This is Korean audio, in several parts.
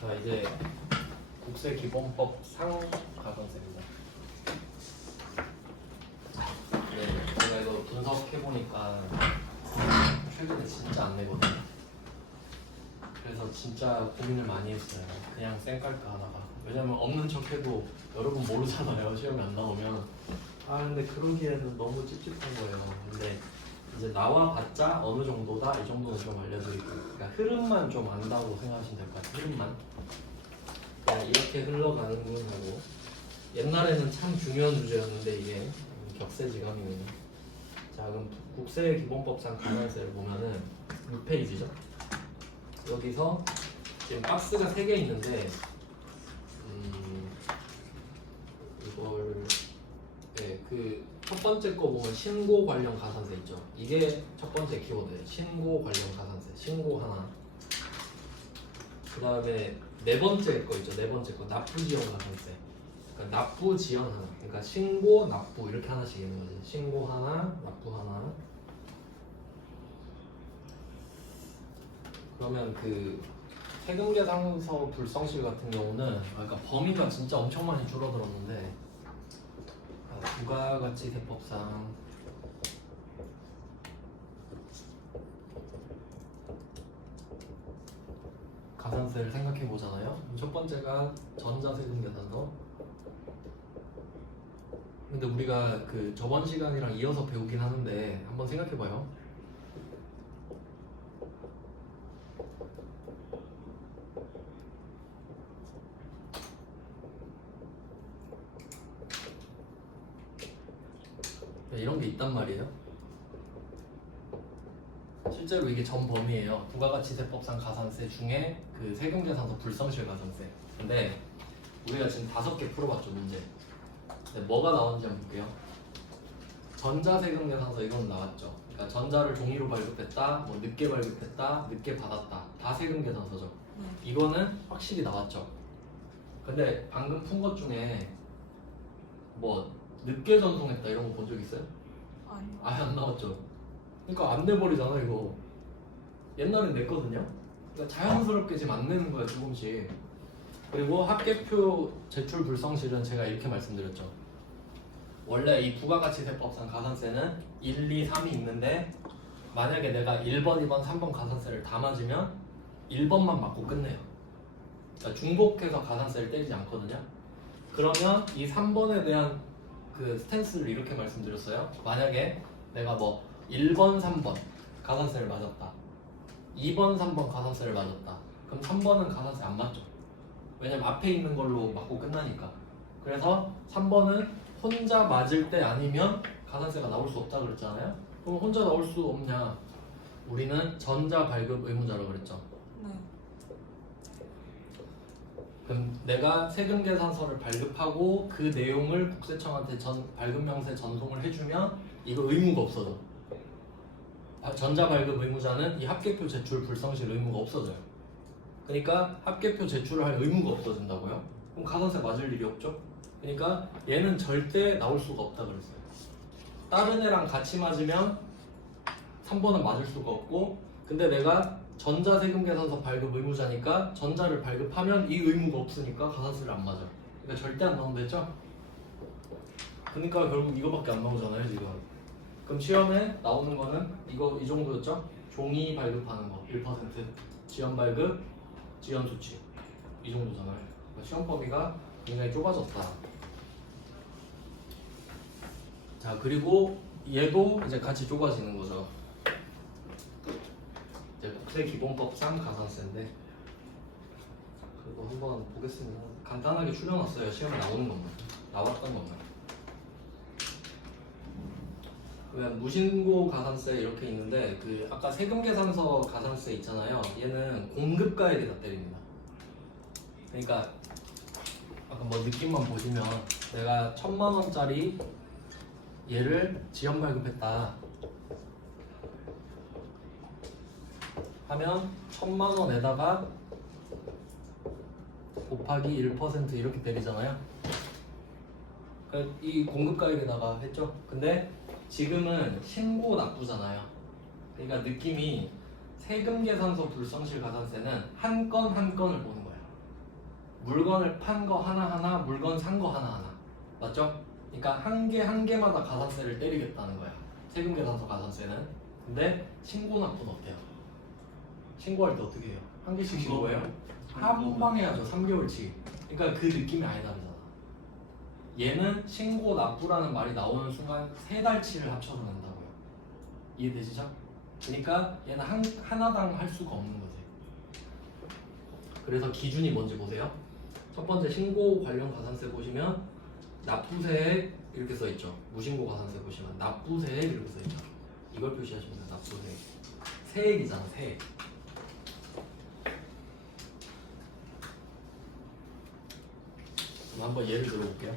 자, 이제 국세기본법 상가산세입니다. 네, 제가 이거 분석해보니까 최근에 진짜 안 내거든요. 그래서 진짜 고민을 많이 했어요. 그냥 쌩 깔까 하다가. 왜냐면 없는 척해도 여러분 모르잖아요. 시험이 안 나오면. 근데 그러기에는 너무 찝찝한 거예요. 근데 이제 나와봤자 어느 정도다 이 정도는 좀 알려드리고, 그러니까 흐름만 좀 안다고 생각하시면 될 것 같아요. 흐름만 그냥 이렇게 흘러가는군 하고. 옛날에는 참 중요한 주제였는데 이게 격세지감이네요. 자, 그럼 국세기본법상 가산세를 보면은 6페이지죠. 여기서 지금 박스가 3개 있는데 이걸 그 첫 번째 거 보면 신고 관련 가산세 있죠. 이게 첫 번째 키워드예요. 신고 관련 가산세. 신고 하나. 그 다음에 네 번째 거 있죠. 네 번째 거 납부 지연 가산세. 그러니까 납부 지연 하나. 그러니까 신고 납부 이렇게 하나씩 있는 거지. 신고 하나, 납부 하나. 그러면 그 세금계산서 불성실 같은 경우는 그러니까 범위가 진짜 엄청 많이 줄어들었는데, 부가가치세법상 가산세를 생각해 보잖아요. 첫 번째가 전자세금계산서. 근데 우리가 그 저번 시간이랑 이어서 배우긴 하는데 한번 생각해 봐요. 이런 게 있단 말이에요. 실제로 이게 전 범위예요. 부가가치세법상 가산세 중에 그 세금계산서 불성실 가산세. 근데 우리가 지금 5개 풀어봤죠, 문제. 근데 뭐가 나오는지 한번 볼게요. 전자세금계산서 이건 나왔죠. 그러니까 전자를 종이로 발급했다, 뭐 늦게 발급했다, 늦게 받았다, 다 세금계산서죠. 이거는 확실히 나왔죠. 근데 방금 푼 것 중에 뭐 늦게 전송했다 이런 거 본 적 있어요? 아니요. 아예 안 나왔죠. 그러니까 안 내버리잖아 이거. 옛날엔 냈거든요. 그러니까 자연스럽게 지금 안 내는 거야 조금씩. 그리고 합계표 제출 불성실은 제가 이렇게 말씀드렸죠. 원래 이 부가가치세법상 가산세는 1, 2, 3이 있는데 만약에 내가 1번, 2번, 3번 가산세를 다 맞으면 1번만 맞고 끝내요. 그러니까 중복해서 가산세를 떼지 않거든요. 그러면 이 3번에 대한 그 스탠스를 이렇게 말씀드렸어요. 만약에 내가 뭐 1번, 3번 가산세를 맞았다, 2번, 3번 가산세를 맞았다, 그럼 3번은 가산세 안 맞죠. 왜냐면 앞에 있는 걸로 맞고 끝나니까. 그래서 3번은 혼자 맞을 때 아니면 가산세가 나올 수 없다 그랬잖아요. 그럼 혼자 나올 수 없냐? 우리는 전자 발급 의무자라고 그랬죠. 네. 그럼 내가 세금계산서를 발급하고 그 내용을 국세청한테 발급명세 전송을 해주면 이거 의무가 없어져. 전자발급 의무자는 이 합계표 제출 불성실 의무가 없어져요. 그러니까 합계표 제출을 할 의무가 없어진다고요? 그럼 가산세 맞을 일이 없죠? 그러니까 얘는 절대 나올 수가 없다 그랬어요. 다른 애랑 같이 맞으면 3번은 맞을 수가 없고, 근데 내가 전자세금계산서 발급 의무자니까 전자를 발급하면 이 의무가 없으니까 가산세를 안 맞아. 그러니까 절대 안 나온다 했죠? 그러니까 결국 이거밖에 안 나오잖아요 지금. 그럼 시험에 나오는 거는 이거 이 정도였죠? 종이 발급하는 거 1%, 지연 발급, 지연 수치 이 정도잖아요. 그러니까 시험 범위가 굉장히 좁아졌다. 자, 그리고 얘도 이제 같이 좁아지는 거죠. 이제 국세기본법상 가산세인데 그거 한번 보겠습니다. 간단하게 추려놨어요. 시험에 나오는 것만, 나왔던 것만. 그러면 무신고 가산세 이렇게 있는데, 그 아까 세금계산서 가산세 있잖아요. 얘는 공급가액에다 때립니다. 그러니까 아까 뭐 느낌만 보시면 내가 1,000만 원짜리 얘를 지연 발급했다 하면 1,000만 원에다가 곱하기 1% 이렇게 때리잖아요. 그러니까 이 공급가액에다가 했죠. 근데 지금은 신고 납부잖아요. 그러니까 느낌이 세금계산서 불성실 가산세는 한 건 한 건을 보는 거예요. 물건을 판 거 하나하나, 물건 산 거 하나하나. 맞죠? 그러니까 한 개 한 개마다 가산세를 때리겠다는 거야. 세금계산서 가산세는. 근데 신고 납부는 어때요? 신고할 때 어떻게 해요? 한 개씩 신고해요? 한 방에 하죠. 3개월치. 그러니까 그 느낌이 아예 다르잖아. 얘는 신고 납부라는 말이 나오는 순간 3달치를 합쳐서 낸다고요. 이해되시죠? 그러니까 얘는 하나당 할 수가 없는 거지. 그래서 기준이 뭔지 보세요. 첫 번째 신고 관련 가산세 보시면 납부세액 이렇게 써있죠. 무신고 가산세 보시면 납부세액 이렇게 써있죠. 이걸 표시하시면 돼요. 납부세액. 세액이잖아, 세액. 그럼 한번 예를 들어볼게요.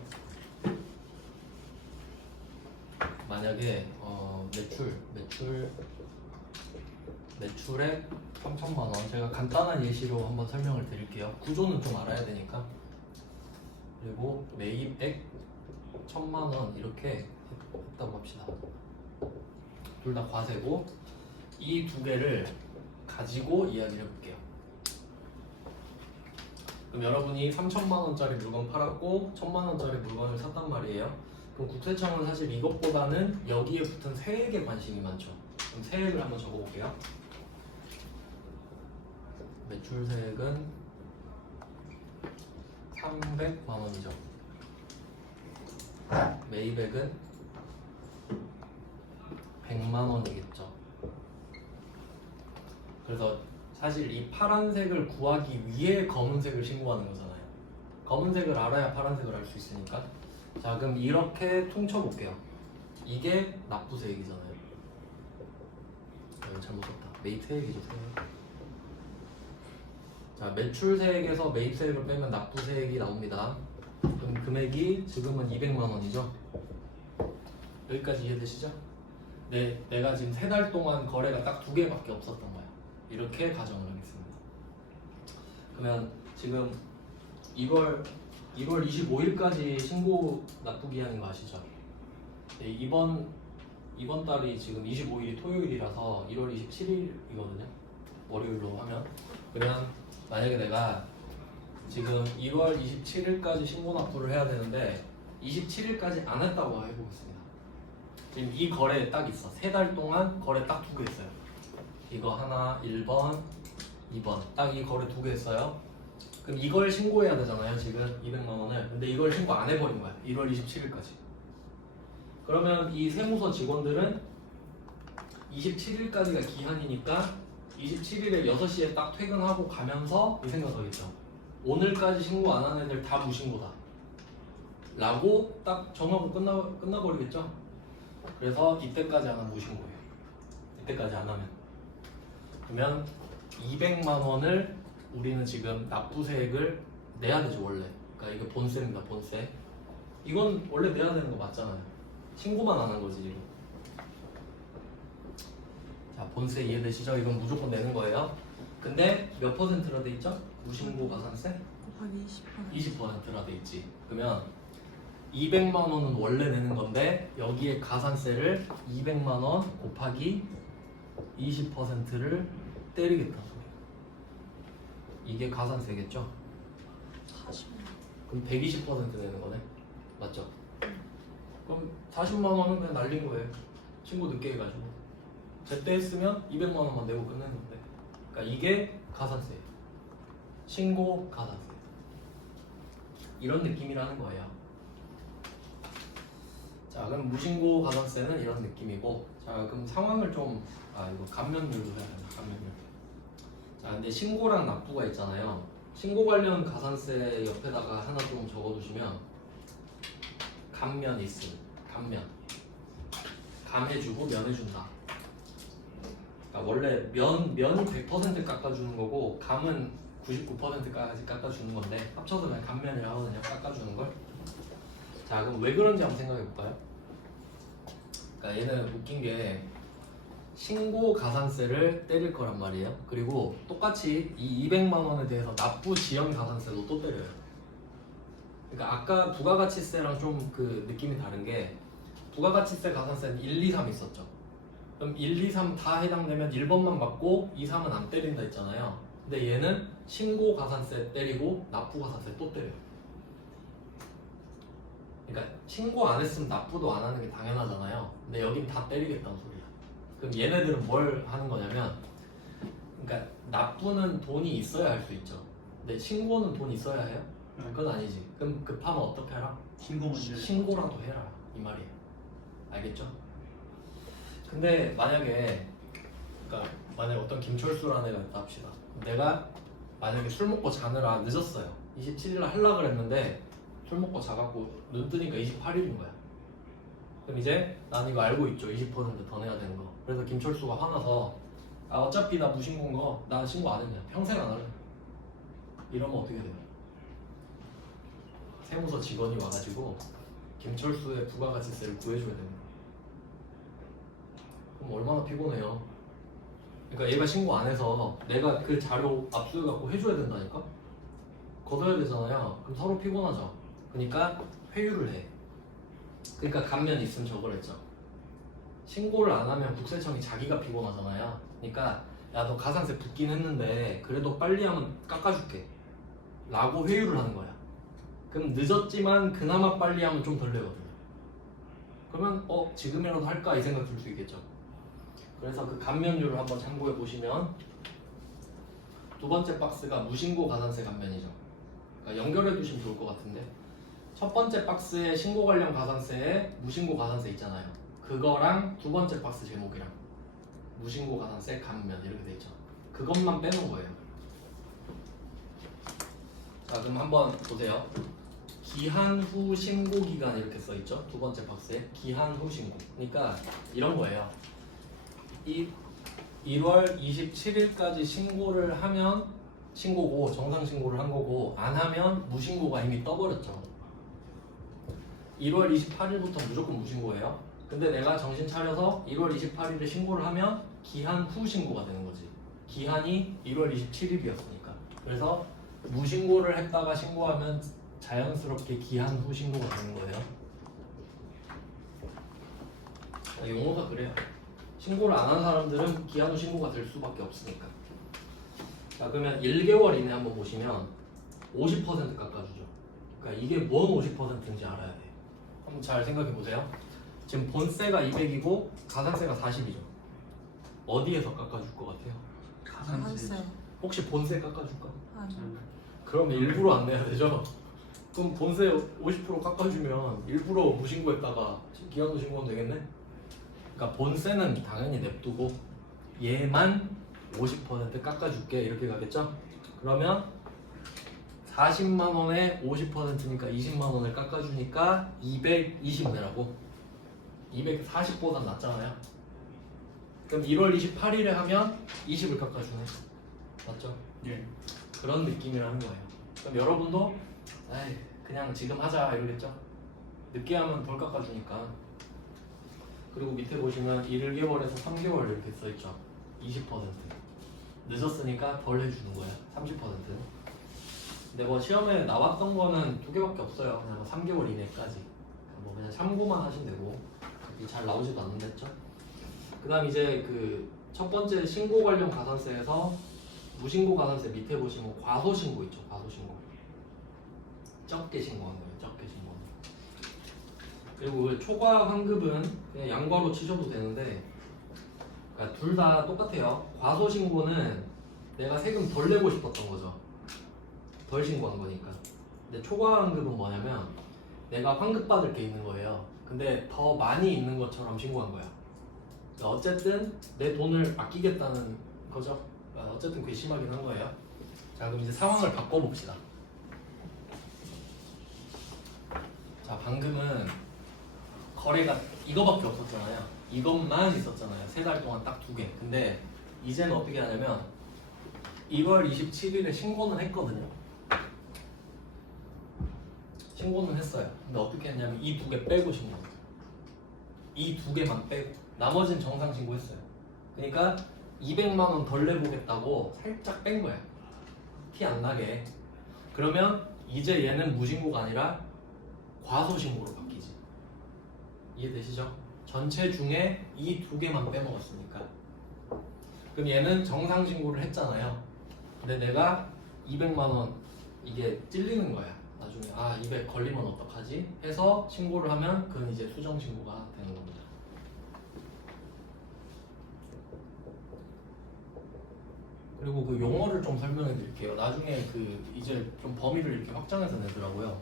만약에 매출액 3천만 원. 제가 간단한 예시로 한번 설명을 드릴게요. 구조는 좀 알아야 되니까. 그리고 매입액 1,000만 원 이렇게 했다고 합시다. 둘 다 과세고 이 두 개를 가지고 이야기를 해볼게요. 그럼 여러분이 3천만 원짜리 물건 팔았고 1,000만 원짜리 물건을 샀단 말이에요. 그럼 국세청은 사실 이것보다는 여기에 붙은 세액에 관심이 많죠. 그럼 세액을 한번 적어볼게요. 매출세액은 300만 원이죠. 매입액은 100만 원이겠죠. 그래서 사실 이 파란색을 구하기 위해 검은색을 신고하는 거잖아요. 검은색을 알아야 파란색을 알 수 있으니까. 자, 그럼 이렇게 퉁쳐볼게요. 이게 납부세액이잖아요. 잘못 썼다. 매입세액이죠, 세액. 자, 매출세액에서 매입세액을 빼면 납부세액이 나옵니다. 그럼 금액이 지금은 200만 원이죠. 여기까지 이해되시죠? 내가 지금 3달 동안 거래가 딱 2개밖에 없었던 거야. 이렇게 가정을 하겠습니다. 그러면 지금 2월 25일까지 신고 납부 기한인 거 아시죠? 네, 이번 달이 지금 25일이 토요일이라서 1월 27일이거든요. 월요일로 하면. 그러면 만약에 내가 지금 1월 27일까지 신고 납부를 해야 되는데 27일까지 안 했다고 해보겠습니다. 지금 이 거래에 딱 있어. 3달 동안 거래 딱 2개 있어요. 이거 하나 1번 2번 딱 이 거래 2개 했어요. 그럼 이걸 신고해야 되잖아요. 지금 200만 원을. 근데 이걸 신고 안 해버린 거야. 1월 27일까지. 그러면 이 세무서 직원들은 27일까지가 기한이니까 27일에 6시에 딱 퇴근하고 가면서 이 생각하겠죠. 오늘까지 신고 안 한 애들 다 무신고다 라고 딱 정하고 끝나버리겠죠. 그래서 이때까지 안 하면 무신고예요. 이때까지 안 하면. 그러면 200만 원을 우리는 지금 납부세액을 내야 되죠, 원래. 그러니까 이게 본세입니다, 본세. 이건 원래 내야 되는 거 맞잖아요. 신고만 안 한 거지, 지금. 자, 본세 이해되시죠? 이건 무조건 내는 거예요. 근데 몇 퍼센트라 돼 있죠? 무신고 가산세? 곱하기 20%라 돼 있지. 그러면 200만 원은 원래 내는 건데 여기에 가산세를 200만 원 곱하기 20%를 때리겠다 소리야. 이게 가산세겠죠? 40만. 그럼 120% 내는 거네. 맞죠? 그럼 40만 원은 그냥 날린 거예요. 신고 늦게 해가지고. 제때 했으면 200만 원만 내고 끝내는 건데. 그러니까 이게 가산세. 신고 가산세. 이런 느낌이라는 거예요. 자, 그럼 무신고 가산세는 이런 느낌이고, 자, 그럼 상황을 좀, 이거 감면율도 해야 된다. 감면율. 자, 근데 신고랑 납부가 있잖아요. 신고 관련 가산세 옆에다가 하나 좀 적어두시면 감면 있음. 감면. 감해주고 면해준다. 그러니까 원래 면이 100% 깎아주는 거고 감은 99%까지 깎아주는 건데 합쳐서 그냥 감면을 하거든요. 깎아주는 걸. 자, 그럼 왜 그런지 한번 생각해 볼까요? 그러니까 얘는 웃긴 게 신고 가산세를 때릴 거란 말이에요. 그리고 똑같이 이 200만 원에 대해서 납부 지연 가산세도 또 때려요. 그러니까 아까 부가가치세랑 좀 그 느낌이 다른 게 부가가치세 가산세는 1, 2, 3 있었죠. 그럼 1, 2, 3 다 해당되면 1번만 받고 2, 3은 안 때린다 했잖아요. 근데 얘는 신고 가산세 때리고 납부 가산세 또 때려요. 그러니까 신고 안 했으면 납부도 안 하는 게 당연하잖아요. 근데 여긴 다 때리겠다는 소리야. 그럼 얘네들은 뭘 하는 거냐면, 그러니까 납부는 돈이 있어야 할 수 있죠. 근데 신고는 돈이 있어야 해요? 그건 아니지. 그럼 급하면 어떻게 하라? 신고 문제. 신고라도 해라 이 말이에요. 알겠죠? 근데 만약에 어떤 김철수라는 애가 있다 합시다. 내가 만약에 술 먹고 자느라 늦었어요. 27일날 하려고 그랬는데 술 먹고 자갖고 눈 뜨니까 28일인 거야. 그럼 이제 난 이거 알고 있죠. 20%더 내야 되는 거. 그래서 김철수가 화나서 어차피 나 무신고인 거 나 신고 안 했냐. 평생 안 할래. 이러면 어떻게 돼요? 세무서 직원이 와가지고 김철수의 부가가치세를 구해줘야 됩니다. 그럼 얼마나 피곤해요. 그러니까 얘가 신고 안 해서 내가 그 자료 압수해갖고 해줘야 된다니까? 걷어야 되잖아요. 그럼 서로 피곤하죠. 그러니까 회유를 해. 그러니까 감면 있으면 저걸 했죠. 신고를 안 하면 국세청이 자기가 피곤하잖아요. 그러니까 야 너 가산세 붙긴 했는데 그래도 빨리 하면 깎아줄게 라고 회유를 하는 거야. 그럼 늦었지만 그나마 빨리 하면 좀 덜 내거든요. 그러면 지금이라도 할까 이 생각 들 수 있겠죠. 그래서 그 감면율을 한번 참고해 보시면 두 번째 박스가 무신고 가산세 감면이죠. 그러니까 연결해 두시면 좋을 것 같은데 첫 번째 박스에 신고 관련 가산세에 무신고 가산세 있잖아요. 그거랑 두 번째 박스 제목이랑 무신고 가산세 감면 이렇게 돼 있죠. 그것만 빼놓은 거예요. 자 그럼 한번 보세요. 기한 후 신고 기간 이렇게 써 있죠. 두 번째 박스에 기한 후 신고. 그러니까 이런 거예요. 1월 27일까지 신고를 하면 신고고 정상 신고를 한 거고 안 하면 무신고가 이미 떠버렸죠. 1월 28일부터 무조건 무신고예요. 근데 내가 정신 차려서 1월 28일에 신고를 하면 기한 후 신고가 되는 거지. 기한이 1월 27일이었으니까. 그래서 무신고를 했다가 신고하면 자연스럽게 기한 후 신고가 되는 거예요. 용어가 그래요. 신고를 안 한 사람들은 기한 후 신고가 될 수밖에 없으니까. 자 그러면 1개월 이내 한번 보시면 50% 깎아주죠. 그러니까 이게 뭔 50%인지 알아야 돼. 한번 잘 생각해 보세요. 지금 본세가 200이고 가산세가 40이죠. 어디에서 깎아줄 것 같아요? 가산세. 한세. 혹시 본세 깎아줄까? 아니. 그러면 일부러 안 내야 되죠? 그럼 본세 50% 깎아주면 일부러 무신고했다가 기한 후 신고하면 되겠네? 그러니까 본세는 당연히 냅두고 얘만 50% 깎아줄게 이렇게 가겠죠? 그러면 40만 원에 50%니까 20만 원을 깎아주니까 220 내라고. 240보다 낫잖아요. 그럼 1월 28일에 하면 20을 깎아주네. 맞죠? 예. 그런 느낌이라는 거예요. 그럼 여러분도 에이 그냥 지금 하자 이러겠죠? 늦게 하면 덜 깎아주니까. 그리고 밑에 보시면 1개월에서 3개월 이렇게 써있죠. 20% 늦었으니까 덜 해주는 거예요. 30%. 근데 뭐 시험에 나왔던 거는 2개밖에 없어요. 그냥 3개월 이내까지. 뭐 그냥 참고만 하시면 되고 그렇게 잘 나오지도 않는데 했죠. 그 다음 이제 그 첫 번째 신고 관련 가산세에서 무신고 가산세 밑에 보시면 과소신고 있죠. 과소신고. 적게 신고한 거예요. 적게 신고한 거. 그리고 초과 환급은 그냥 양과로 치셔도 되는데 그러니까 둘 다 똑같아요. 과소신고는 내가 세금 덜 내고 싶었던 거죠. 덜 신고한 거니까. 근데 초과 환급은 뭐냐면 내가 환급 받을 게 있는 거예요. 근데 더 많이 있는 것처럼 신고한 거야. 그러니까 어쨌든 내 돈을 아끼겠다는 거죠. 그러니까 어쨌든 괘씸하긴 한 거예요. 자 그럼 이제 상황을 바꿔봅시다. 자 방금은 거래가 이거밖에 없었잖아요. 이것만 있었잖아요. 3달 동안 딱 2개. 근데 이제는 어떻게 하냐면 1월 27일에 신고는 했거든요. 신고는 했어요. 근데 어떻게 했냐면 이 2개 빼고 신고했어요. 이 2개만 빼고 나머지는 정상 신고했어요. 그러니까 200만 원 덜 내보겠다고 살짝 뺀 거야. 티 안 나게. 그러면 이제 얘는 무신고가 아니라 과소신고로 바뀌지. 이해되시죠? 전체 중에 이 2개만 빼먹었으니까. 그럼 얘는 정상 신고를 했잖아요. 근데 내가 200만 원 이게 찔리는 거야. 나중에 200 걸리면 어떡하지? 해서 신고를 하면 그건 이제 수정 신고가 되는 겁니다. 그리고 그 용어를 좀 설명해 드릴게요. 나중에 그 이제 좀 범위를 이렇게 확장해서 내더라고요.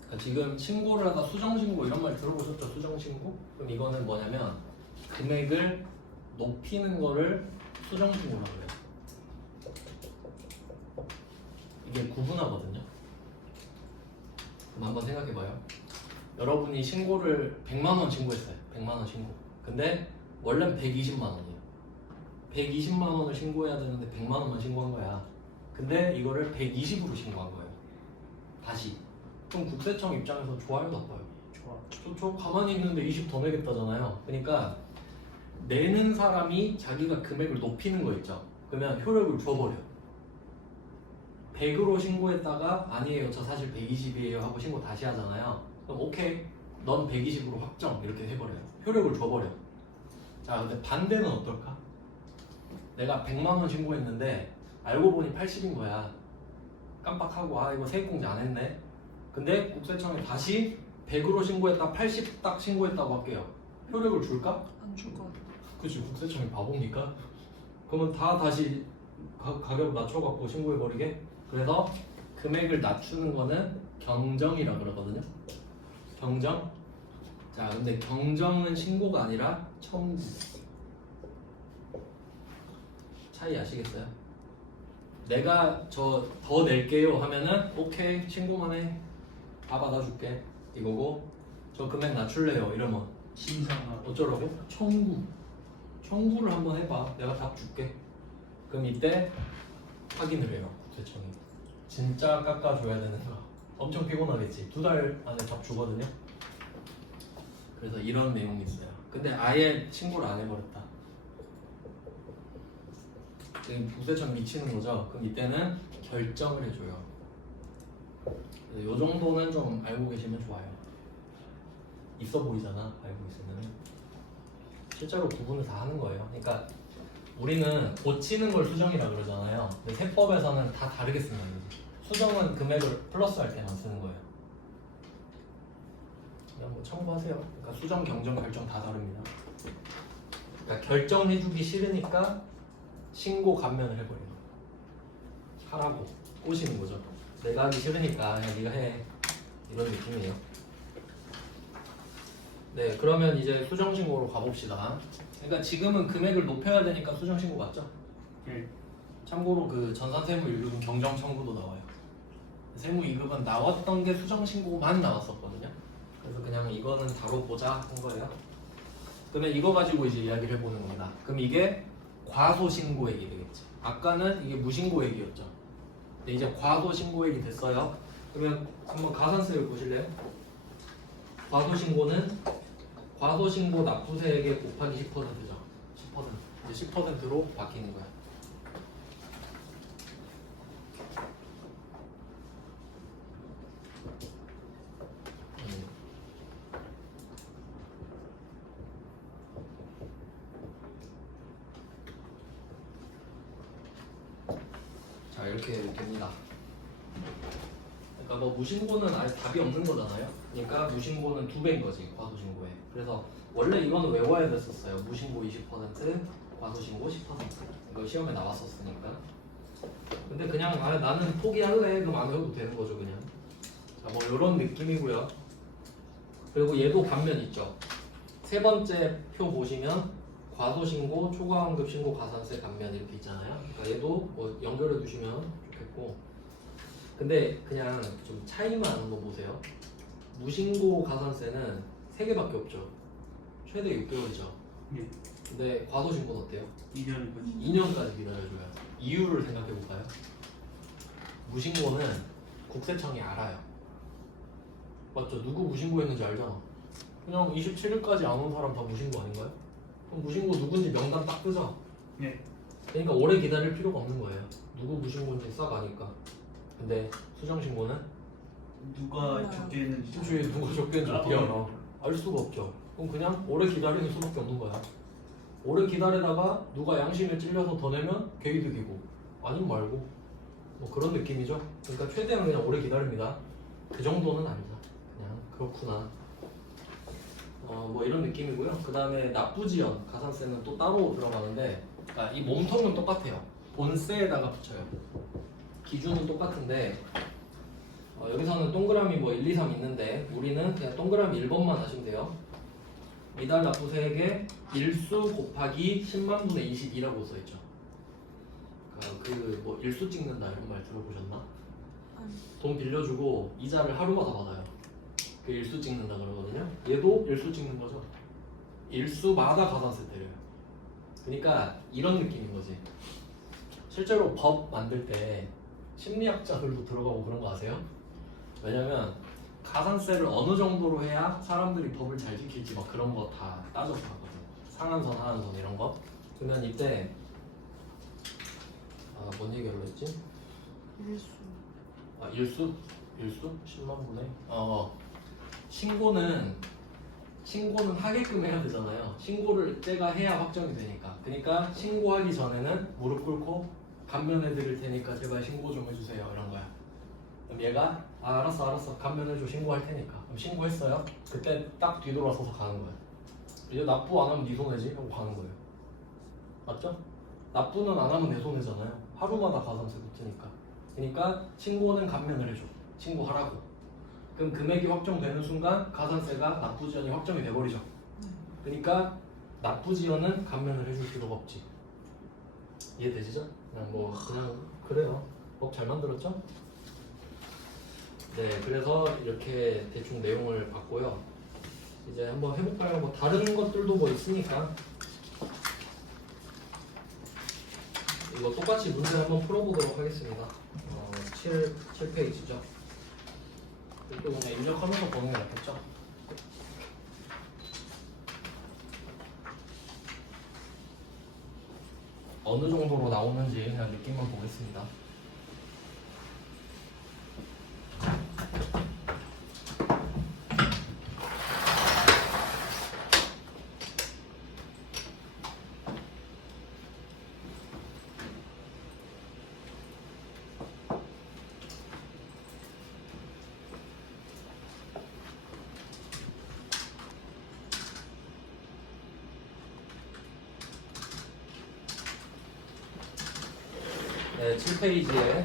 그러니까 지금 신고를 하다 수정 신고 이런 말 들어보셨죠? 수정 신고? 그럼 이거는 뭐냐면 금액을 높이는 거를 수정 신고라고 해요. 이게 구분하거든요. 그럼 한번 생각해봐요. 여러분이 신고를 100만 원 신고했어요. 100만 원 신고. 근데 원래는 120만 원이에요. 120만 원을 신고해야 되는데 100만 원만 신고한 거야. 근데 이거를 120으로 신고한 거예요. 다시. 그럼 국세청 입장에서 좋아요, 나빠요? 좋죠. 가만히 있는데 20 더 내겠다잖아요. 그러니까 내는 사람이 자기가 금액을 높이는 거 있죠. 그러면 효력을 줘버려. 100으로 신고했다가 아니에요, 저 사실 120이에요 하고 신고 다시 하잖아요. 그럼 오케이, 넌 120으로 확정 이렇게 해버려요. 효력을 줘버려. 자, 근데 반대는 어떨까? 내가 100만 원 신고했는데 알고 보니 80인 거야. 깜빡하고 이거 세액공제 안 했네. 근데 국세청에 다시 100으로 신고했다 80 딱 신고했다고 할게요. 효력을 줄까? 안 줄 것 같아. 그치, 국세청이 바보입니까? 그러면 다 다시 가격 낮춰갖고 신고해버리게? 그래서 금액을 낮추는 거는 경정이라 그러거든요. 경정. 자, 근데 경정은 신고가 아니라 청구. 차이 아시겠어요? 내가 저 더 낼게요 하면은 오케이, 신고만 해. 다 받아줄게 이거고, 저 금액 낮출래요 이러면 심사가 어쩌라고? 청구. 청구를 한번 해봐. 내가 답 줄게. 그럼 이때 확인을 해요, 국세청이. 진짜 깎아줘야 되는가. 엄청 피곤하겠지. 2달 안에 답 주거든요. 그래서 이런 내용이 있어요. 근데 아예 신고를 안 해버렸다. 지금 국세청 미치는 거죠. 그럼 이때는 결정을 해줘요. 이 정도는 좀 알고 계시면 좋아요. 있어 보이잖아, 알고 있으면. 실제로 구분을 다 하는 거예요. 그러니까 우리는 고치는 걸 수정이라 그러잖아요. 근데 세법에서는 다 다르게 쓰는 거지. 수정은 금액을 플러스할 때만 쓰는 거예요. 그냥 뭐 참고하세요. 그러니까 수정, 경정, 결정 다 다릅니다. 그러니까 결정해주기 싫으니까 신고 감면을 해버려요. 하라고 꼬시는 거죠. 내가 하기 싫으니까 그냥 네가 해, 이런 느낌이에요. 네, 그러면 이제 수정신고로 가봅시다. 그러니까 지금은 금액을 높여야 되니까 수정신고 맞죠? 네. 참고로 그 전산세무 1급은 경정청구도 나와요. 세무 2급은 나왔던 게 수정신고만 나왔었거든요. 그래서 그냥 이거는 다뤄보자 한 거예요. 그러면 이거 가지고 이제 이야기를 해보는 겁니다. 그럼 이게 과소신고액이 되겠지. 아까는 이게 무신고액이었죠. 근데 이제 과소신고액이 됐어요. 그러면 한번 가산세를 보실래요? 과소신고는 과소신고 납부세액의 곱하기 10%죠. 10%. 이제 10%로 바뀌는 거야. 자, 이렇게 됩니다. 그러니까 뭐 무신고는 아예 답이 없는 거잖아요. 그러니까 무신고는 2배인 거지, 과소신고에. 그래서 원래 이거는 외워야 됐었어요. 무신고 20%, 과소신고 10%. 이거 시험에 나왔었으니까. 근데 그냥 나는 포기할래. 그럼 안 해도 되는 거죠, 그냥. 자, 뭐 이런 느낌이고요. 그리고 얘도 반면 있죠. 세 번째 표 보시면 과소신고, 초과환급 신고, 가산세 감면 이렇게 있잖아요. 그러니까 얘도 뭐 연결해 두시면 좋겠고. 근데 그냥 좀 차이만 한번 보세요. 무신고 가산세는 3개밖에 없죠. 최대 6개월이죠. 네. 근데 과소신고는 어때요? 2년까지. 2년까지 기다려줘요. 이유를 생각해 볼까요? 무신고는 국세청이 알아요. 맞죠? 누구 무신고했는지 알잖아. 그냥 27일까지 안 온 사람 다 무신고 아닌가요? 그럼 무신고 누군지 명단 딱 뜨죠? 네. 그러니까 오래 기다릴 필요가 없는 거예요. 누구 무신고인지 싹 아니까. 근데 수정신고는 누가 적게 했는지. 수주에 누가 적게인지 어떻게 알아? 알 수가 없죠. 그럼 그냥 오래 기다리는 수밖에 없는 거야. 오래 기다리다가 누가 양심에 찔려서 더 내면 개이득이고 아니면 말고 뭐 그런 느낌이죠. 그러니까 최대한 그냥 오래 기다립니다. 그 정도는 아니다. 그냥 그렇구나. 뭐 이런 느낌이고요. 그 다음에 납부지연 가산세는 또 따로 들어가는데 이 몸통은 똑같아요. 본세에다가 붙여요. 기준은 똑같은데 여기서는 동그라미 뭐 1, 2, 3 있는데 우리는 그냥 동그라미 1번만 하시면 돼요. 이달 납부세액의 일수 곱하기 10만 분의 22라고 써있죠. 그 뭐 일수 찍는다 이런 말 들어보셨나? 아니. 돈 빌려주고 이자를 하루마다 받아요. 그 일수 찍는다 그러거든요. 얘도 일수 찍는 거죠. 일수마다 가산세 때려요. 그러니까 이런 느낌인 거지. 실제로 법 만들 때 심리학자들도 들어가고 그런 거 아세요? 왜냐면 가산세를 어느 정도로 해야 사람들이 법을 잘 지킬지 막 그런 거 다 따져서 하거든. 상한선, 하한선 이런 거. 그러면 이때 뭔 얘기하려고 했지? 일수. 일수? 일수? 10만 분의? 신고는 하게끔 해야 되잖아요. 신고를 때가 해야 확정이 되니까. 그러니까 신고하기 전에는 무릎 꿇고 감면해 드릴 테니까 제발 신고 좀 해주세요 이런 거야. 그럼 얘가 알았어 감면해줘 신고할 테니까. 그럼 신고했어요. 그때 딱 뒤돌아서서 가는 거야. 이제 납부 안 하면 네 손해지 하고 가는 거예요. 맞죠? 납부는 안 하면 내 손해잖아요. 하루마다 가산세 붙으니까. 그러니까 신고는 감면을 해줘. 신고하라고. 그럼 금액이 확정되는 순간 가산세가 납부지연이 확정이 돼버리죠. 그러니까 납부지연은 감면을 해줄 필요가 없지. 이해되시죠? 그냥 그래요. 법 잘 만들었죠? 네, 그래서 이렇게 대충 내용을 봤고요. 이제 한번 해볼까요? 뭐 다른 것들도 뭐 있으니까 이거 똑같이 문제 한번 풀어보도록 하겠습니다. 7페이지죠. 이렇게 그냥 입력하면서 보는 게 낫겠죠? 어느 정도로 나오는지 그냥 느낌만 보겠습니다. 네, 7페이지에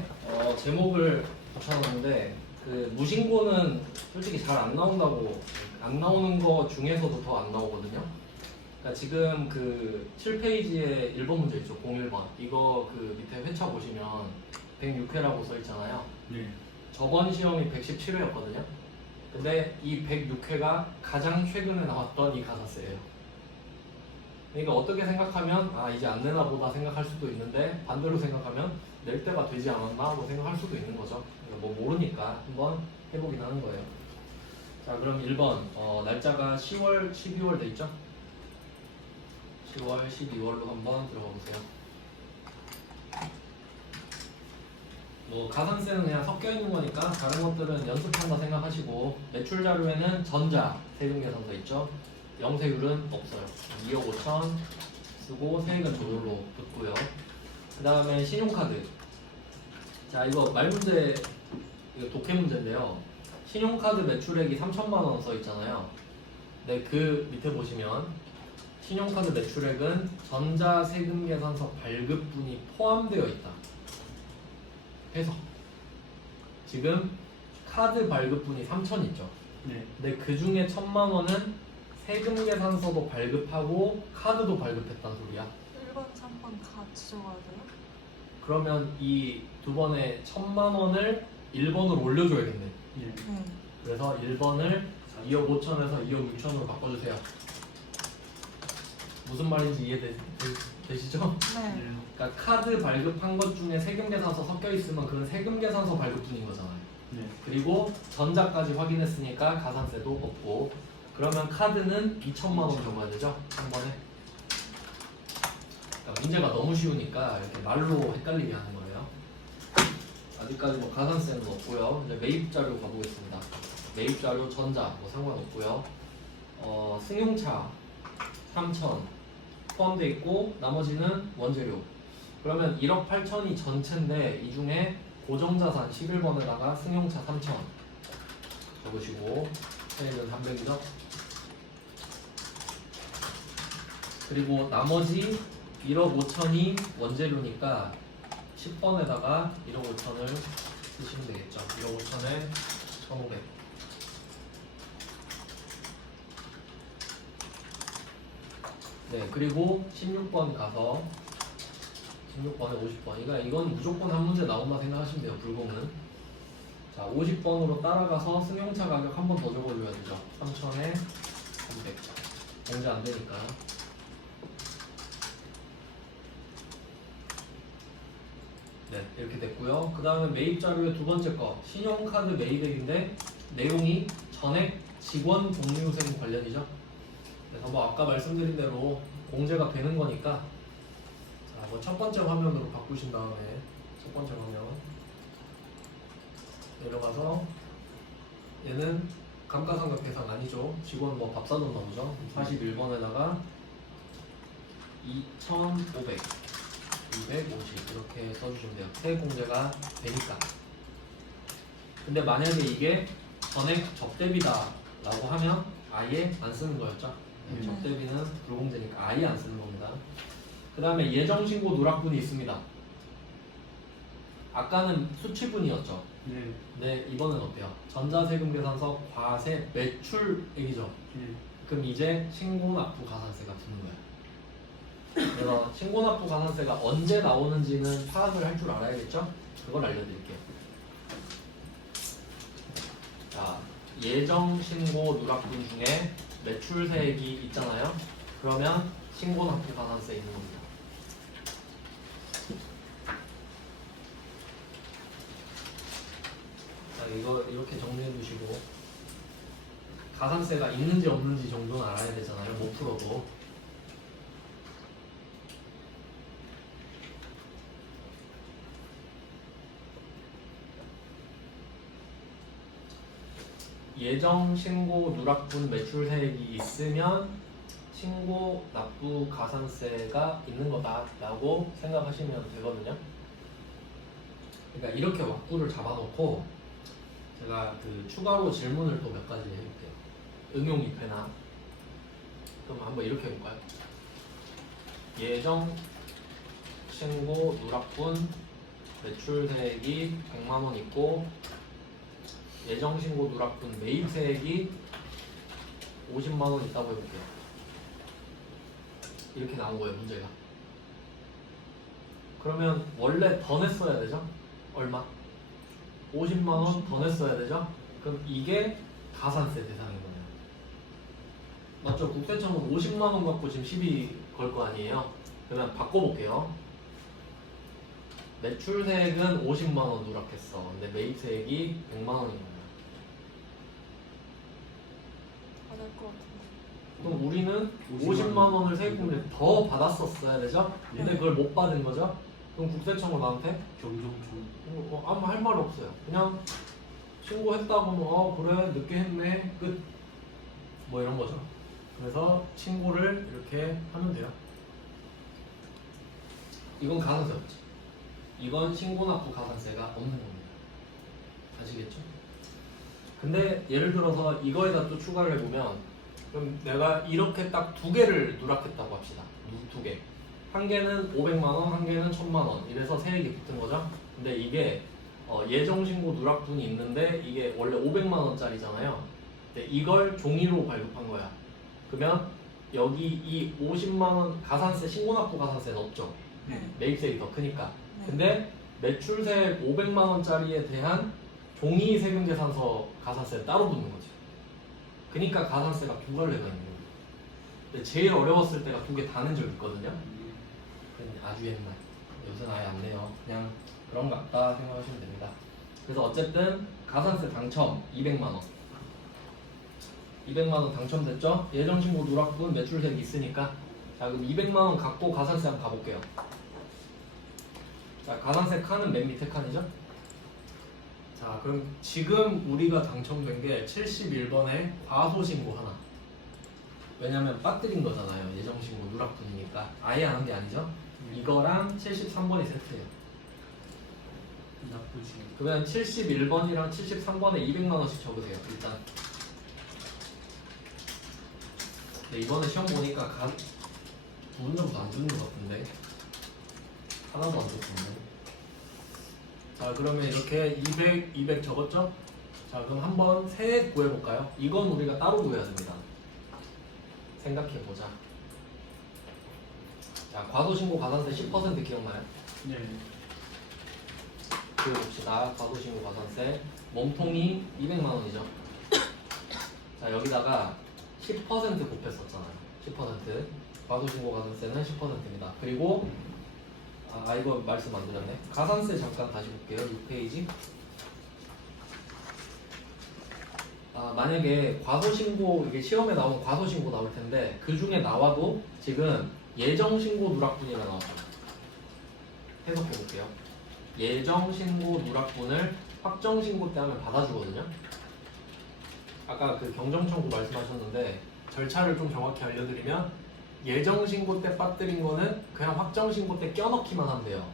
제목을 붙여놨는데 그 무신고는 솔직히 잘 안 나온다고 안 나오는 거 중에서도 더 안 나오거든요. 그러니까 지금 그 7페이지에 1번 문제 있죠. 01번 이거 그 밑에 회차 보시면 106회라고 써 있잖아요. 네. 저번 시험이 117회였거든요. 근데 이 106회가 가장 최근에 나왔던 이 가산세예요. 그러니까 어떻게 생각하면 이제 안 내나 보다 생각할 수도 있는데 반대로 생각하면 낼 때가 되지 않았나 하고 생각할 수도 있는 거죠. 그러니까 뭐 모르니까 한번 해보긴 하는 거예요. 자, 그럼 1번 날짜가 10월, 12월 돼 있죠? 10월, 12월로 한번 들어가 보세요. 뭐 가산세는 그냥 섞여 있는 거니까 다른 것들은 연습한다 생각하시고 매출 자료에는 전자 세금 계산서 있죠? 영세율은 없어요. 2억 5천 쓰고 세액은 저절로 붙고요. 그 다음에 신용카드. 자, 이거 말문제, 이거 독해 문제인데요. 신용카드 매출액이 3천만 원 써 있잖아요. 근데 그 밑에 보시면 신용카드 매출액은 전자세금계산서 발급분이 포함되어 있다. 해서 지금 카드 발급분이 3천 있죠. 네. 근데 그 중에 1,000만 원은 세금계산서도 발급하고 카드도 발급했단 소리야. 1번, 3번 같이 적어야 돼요? 그러면 이 두 번에 1,000만 원을 1번으로 올려줘야겠네. 네. 네. 그래서 1번을 2억 5천에서 2억 6천으로 바꿔주세요. 무슨 말인지 이해되시죠? 네. 네. 그러니까 카드 발급한 것 중에 세금계산서 섞여 있으면 그건 세금계산서 발급분인 거잖아요. 네. 그리고 전자까지 확인했으니까 가산세도 없고, 그러면 카드는 2천만 원 적어야 되죠? 한 번에. 그러니까 문제가 너무 쉬우니까 이렇게 말로 헷갈리게 하는 거예요. 아직까지 뭐 가산세는 없고요. 이제 매입 자료 가보겠습니다. 매입 자료 전자 뭐 상관없고요. 승용차 3천, 포함되어 있고 나머지는 원재료. 그러면 1억 8천이 전체인데 이 중에 고정자산 11번에다가 승용차 3천 적으시고 세액은 300이죠. 그리고 나머지 1억 5천이 원재료니까 10번에다가 1억 5천을 쓰시면 되겠죠. 1억 5천에 1,500. 네, 그리고 16번 가서 16번에 50번. 그러니까 이건 무조건 한 문제 나온다 생각하시면 돼요. 불공은. 자, 50번으로 따라가서 승용차 가격 한 번 더 적어줘야 되죠. 3,000에 300. 공제 안 되니까. 네, 이렇게 됐고요. 그 다음에 매입 자료의 두 번째 거 신용카드 매입액인데 내용이 전액 직원 복리후생 관련이죠. 그래서 뭐 아까 말씀드린 대로 공제가 되는 거니까 자, 뭐 첫 번째 화면으로 바꾸신 다음에 첫 번째 화면 내려가서 얘는 감가상각 대상 아니죠. 직원 뭐 밥 사돈 나오죠. 41번에다가 2,500 250 이렇게 써주시면 돼요. 세액 공제가 되니까. 근데 만약에 이게 전액 적대비다 라고 하면 아예 안 쓰는 거였죠. 적대비는 불공제니까 아예 안 쓰는 겁니다. 그 다음에 예정신고 누락분이 있습니다. 아까는 수취분이었죠. 네. 근데 이번엔 어때요? 전자세금 계산서 과세 매출액이죠. 네. 그럼 이제 신고납부 가산세가 붙는 거예요. 그래서 신고납부 가산세가 언제 나오는지는 파악을 할 줄 알아야겠죠? 그걸 알려드릴게요. 자, 예정신고 누락분 중에 매출세액이 있잖아요. 그러면 신고납부 가산세 있는 겁니다. 자, 이거 이렇게 정리해 두시고 가산세가 있는지 없는지 정도는 알아야 되잖아요. 못 풀어도. 예정 신고 누락분 매출세액이 있으면 신고 납부 가산세가 있는 거다라고 생각하시면 되거든요. 그러니까 이렇게 왁구를 잡아놓고 제가 그 추가로 질문을 또 몇 가지 해볼게요. 응용 입회나 그럼 한번 이렇게 해볼까요? 예정 신고 누락분 매출세액이 100만 원 있고 예정신고 누락분 매입세액이 50만 원 있다고 해볼게요. 이렇게 나온 거예요, 문제가. 그러면 원래 더 냈어야 되죠? 얼마? 50만 원 더 냈어야 되죠? 그럼 이게 가산세 대상인 거예요. 맞죠? 국세청은 50만 원 갖고 지금 시비 걸 거 아니에요? 그러면 바꿔볼게요. 매출세액은 50만 원 누락했어. 근데 매입세액이 100만 원인 거예요. 받을 것 같은데. 그럼 우리는 50만 50만 원을 세금을 더 받았었어야 되죠? 근데 네. 그걸 못 받은 거죠? 그럼 국세청은 나한테 경정청. 아무 할 말 없어요. 그냥 신고했다고 뭐 그래 늦게 했네 끝. 뭐 이런 거죠. 그래서 신고를 이렇게 하면 돼요. 이건 가산세 없지. 이건 신고납부 가산세가 없는 겁니다. 아시겠죠? 근데 예를 들어서 이거에다 또 추가를 해보면 그럼 내가 이렇게 딱 두 개를 누락했다고 합시다. 두 개. 한 개는 500만 원, 한 개는 1000만 원. 이래서 세액이 붙은 거죠. 근데 이게 예정신고 누락분이 있는데 이게 원래 500만 원짜리잖아요. 근데 이걸 종이로 발급한 거야. 그러면 여기 이 50만 원 가산세, 신고납부 가산세는 없죠. 네. 매입세액이 더 크니까. 네. 근데 매출세액 500만 원짜리에 대한 종이 세금 계산서 가산세는 따로 붙는 거지. 그러니까 가산세가 두 갈래가 있는 거예요. 근데 제일 어려웠을 때가 두 개 다 낸 적 있거든요. 그건 아주 옛날. 요새는 아예 안 내요. 그냥 그런 거 같다 생각하시면 됩니다. 그래서 어쨌든 가산세 당첨 200만 원. 200만 원 당첨됐죠? 예정신고 누락분 매출세액이 있으니까. 자, 그럼 200만 원 갖고 가산세 한번 가볼게요. 자, 가산세 칸은 맨 밑에 칸이죠? 자, 그럼 지금 우리가 당첨된 게 71번에 과소신고 하나. 왜냐면 빠뜨린 거잖아요. 예정신고 누락분이니까 아예 안 한 게 아니죠. 이거랑 73번이 세트예요. 나쁘지. 그러면 71번이랑 73번에 200만 원씩 적으세요. 일단. 근데 이번에 시험 보니까 돈 정도 안 주는 것 같은데 하나도 안 줬던데. 자 그러면 이렇게 200 적었죠? 자 그럼 한번 세 구해볼까요? 이건 우리가 따로 구해야 됩니다. 생각해보자. 자 과소신고 가산세 10% 기억나요? 네. 그려봅시다. 과소신고 가산세 몸통이 200만 원이죠. 자 여기다가 10% 곱했었잖아요. 10% 과소신고 가산세는 10%입니다. 그리고 이거 말씀 안 드렸네. 가산세 잠깐 다시 볼게요. 6페이지. 만약에 과소신고 이게 시험에 나온 과소신고 나올 텐데 그 중에 나와도 지금 예정신고 누락분이가 나왔잖아요. 해석해 볼게요. 예정신고 누락분을 확정신고 때 하면 받아주거든요. 아까 그 경정청구 말씀하셨는데 절차를 좀 정확히 알려드리면 예정신고 때 빠뜨린 거는 그냥 확정신고 때 껴넣기만 하면 돼요.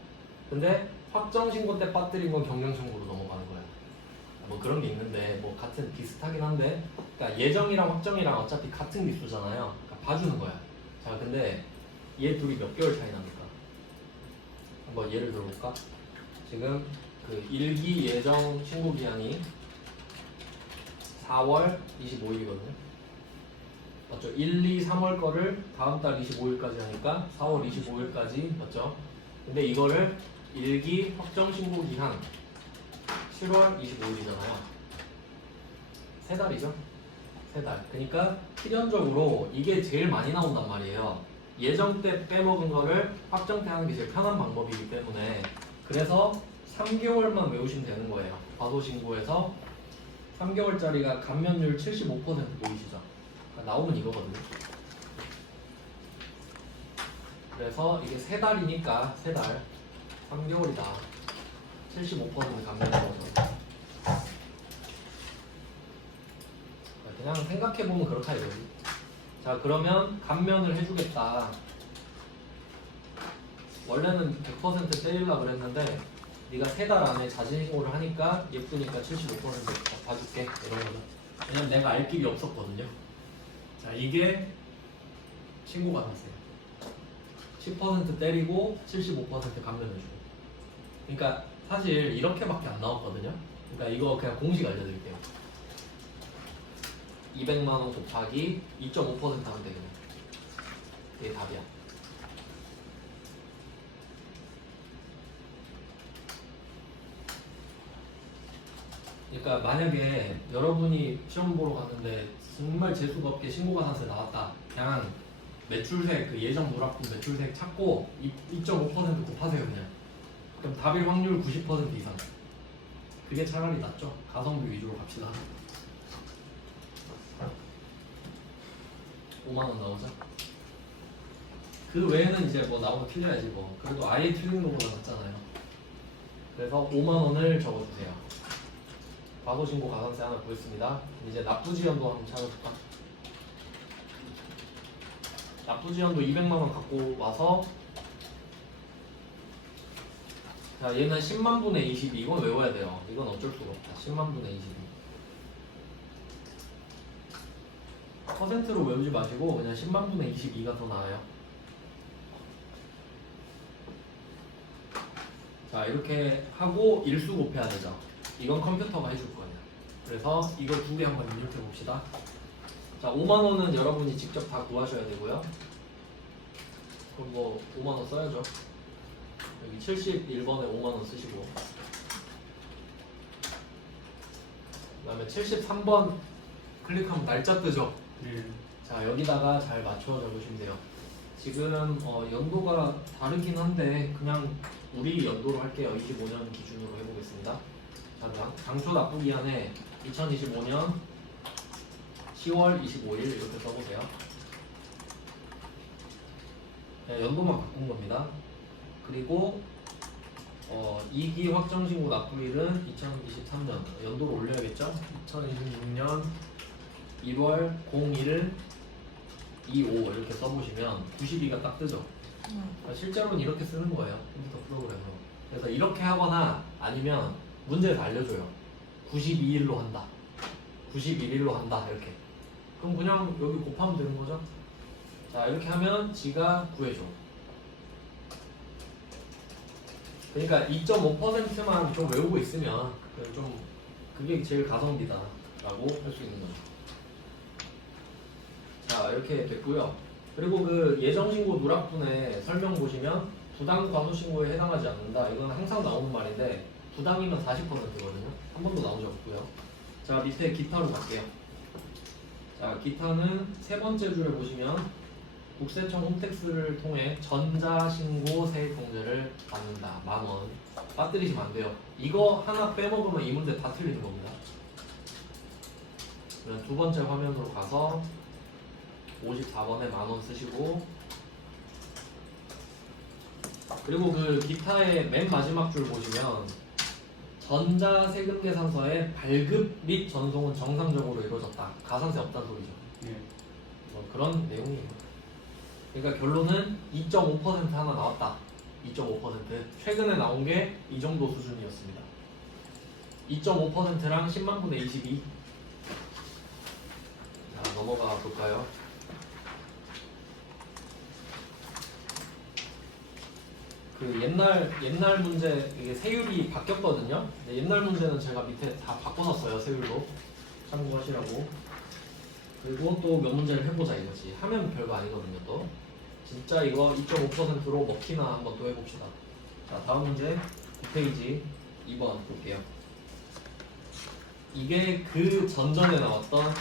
근데 확정신고 때 빠뜨린 건 경정청구로 넘어가는 거예요. 뭐 그런 게 있는데 뭐 같은 비슷하긴 한데 그러니까 예정이랑 확정이랑 어차피 같은 기수잖아요. 그러니까 봐주는 거야. 자 근데 얘 둘이 몇 개월 차이 납니까? 한번 예를 들어볼까? 지금 그 일기 예정 신고 기한이 4월 25일이거든요. 맞죠? 1, 2, 3월 거를 다음 달 25일까지 하니까 4월 25일까지 맞죠? 근데 이거를 일기 확정 신고 기한 7월 25일이잖아요. 세 달이죠? 세 달. 그러니까 필연적으로 이게 제일 많이 나온단 말이에요. 예정 때 빼먹은 거를 확정 때 하는 게 제일 편한 방법이기 때문에 그래서 3개월만 외우시면 되는 거예요. 과소신고에서 3개월짜리가 감면율 75% 보이시죠? 나오면 이거거든요. 그래서 이게 세 달이니까 세 달, 3개월이다. 75% 감면율이거든요. 그냥 생각해보면 그렇다 이거지. 자 그러면 감면을 해주겠다. 원래는 100% 때리려고 그랬는데 네가 세 달 안에 자진신고를 하니까 예쁘니까 75% 봐줄게 이런 거죠. 왜냐면 내가 알 길이 없었거든요. 자 이게 신고가 났어요. 10% 때리고 75% 감면해주고. 그러니까 사실 이렇게밖에 안 나왔거든요. 그러니까 이거 그냥 공식 알려드릴게요. 200만 원 곱하기 2.5% 하면 되겠네. 이게 답이야. 그러니까 만약에 여러분이 시험 보러 갔는데 정말 재수가 없게 신고가산세 나왔다. 그냥 매출세 그 예정 누락분 매출세 찾고 2.5% 곱하세요 그냥. 그럼 답일 확률 90% 이상. 그게 차라리 낫죠. 가성비 위주로 갑시다. 5만 원 나오죠. 그 외에는 이제 뭐 나오면 틀려야지 뭐. 그래도 아예 틀린 거보다 낫잖아요. 그래서 5만 원을 적어주세요. 과소신고 가산세 하나 구했습니다. 이제 납부지연도 한번 찾아볼까? 납부지연도 200만 원 갖고 와서 자 얘는 10만 분의 22 이건 외워야 돼요. 이건 어쩔 수가 없다. 10만 분의 22 퍼센트로 외우지 마시고 그냥 10만 분의 22가 더 나아요. 자 이렇게 하고 일수 곱해야 되죠. 이건 컴퓨터가 해줄 거예요. 그래서 이거 두 개 한번 입력해 봅시다. 자 5만 원은 여러분이 직접 다 구하셔야 되고요. 그럼 뭐 5만 원 써야죠. 여기 71번에 5만 원 쓰시고 그다음에 73번 클릭하면 날짜 뜨죠. 네. 자 여기다가 잘 맞춰 적으시면 돼요. 지금 연도가 다르긴 한데 그냥 우리 연도로 할게요. 25년 기준으로 해보겠습니다. 자 당초 납부기한에 2025년 10월 25일 이렇게 써보세요. 네, 연도만 바꾼 겁니다. 그리고 2기 확정신고 납부일은 2023년 연도로 올려야겠죠? 2026년 1월 01일 25 이렇게 써보시면 92가 딱 뜨죠. 그러니까 실제로는 이렇게 쓰는 거예요. 컴퓨터 프로그램으로. 그래서 이렇게 하거나 아니면 문제에서 알려줘요. 92일로 한다. 91일로 한다. 이렇게. 그럼 그냥 여기 곱하면 되는 거죠. 자, 이렇게 하면 지가 구해줘. 그러니까 2.5%만 좀 외우고 있으면 좀 그게 제일 가성비다라고 할 수 있는 거죠. 자, 이렇게 됐고요. 그리고 그 예정신고 누락분의 설명 보시면 부당 과소신고에 해당하지 않는다. 이건 항상 나오는 말인데 부당이면 40%거든요. 한 번도 나온 적 없고요. 자, 밑에 기타로 갈게요. 자, 기타는 세 번째 줄에 보시면 국세청 홈택스를 통해 전자신고 세액공제를 받는다. 10,000원. 빠뜨리시면 안 돼요. 이거 하나 빼먹으면 이 문제 다 틀리는 겁니다. 그럼 두 번째 화면으로 가서 54번에 10,000원 쓰시고, 그리고 그 기타의 맨 마지막 줄 보시면 전자세금계산서의 발급 및 전송은 정상적으로 이루어졌다. 가산세 없다는 소리죠. 예. 뭐 그런 내용이에요. 그러니까 결론은 2.5% 하나 나왔다. 2.5%. 최근에 나온 게 이 정도 수준이었습니다. 2.5%랑 10만 분의 22. 자, 넘어가 볼까요? 그 옛날 문제 이게 세율이 바뀌었거든요. 근데 옛날 문제는 제가 밑에 다 바꿔놨어요. 세율로 참고하시라고. 그리고 또 몇 문제를 해보자 이거지. 하면 별거 아니거든요. 또 진짜 이거 2.5%로 먹히나 한번 또 해봅시다. 자, 다음 문제 9페이지 2번 볼게요. 이게 그 전전에 나왔던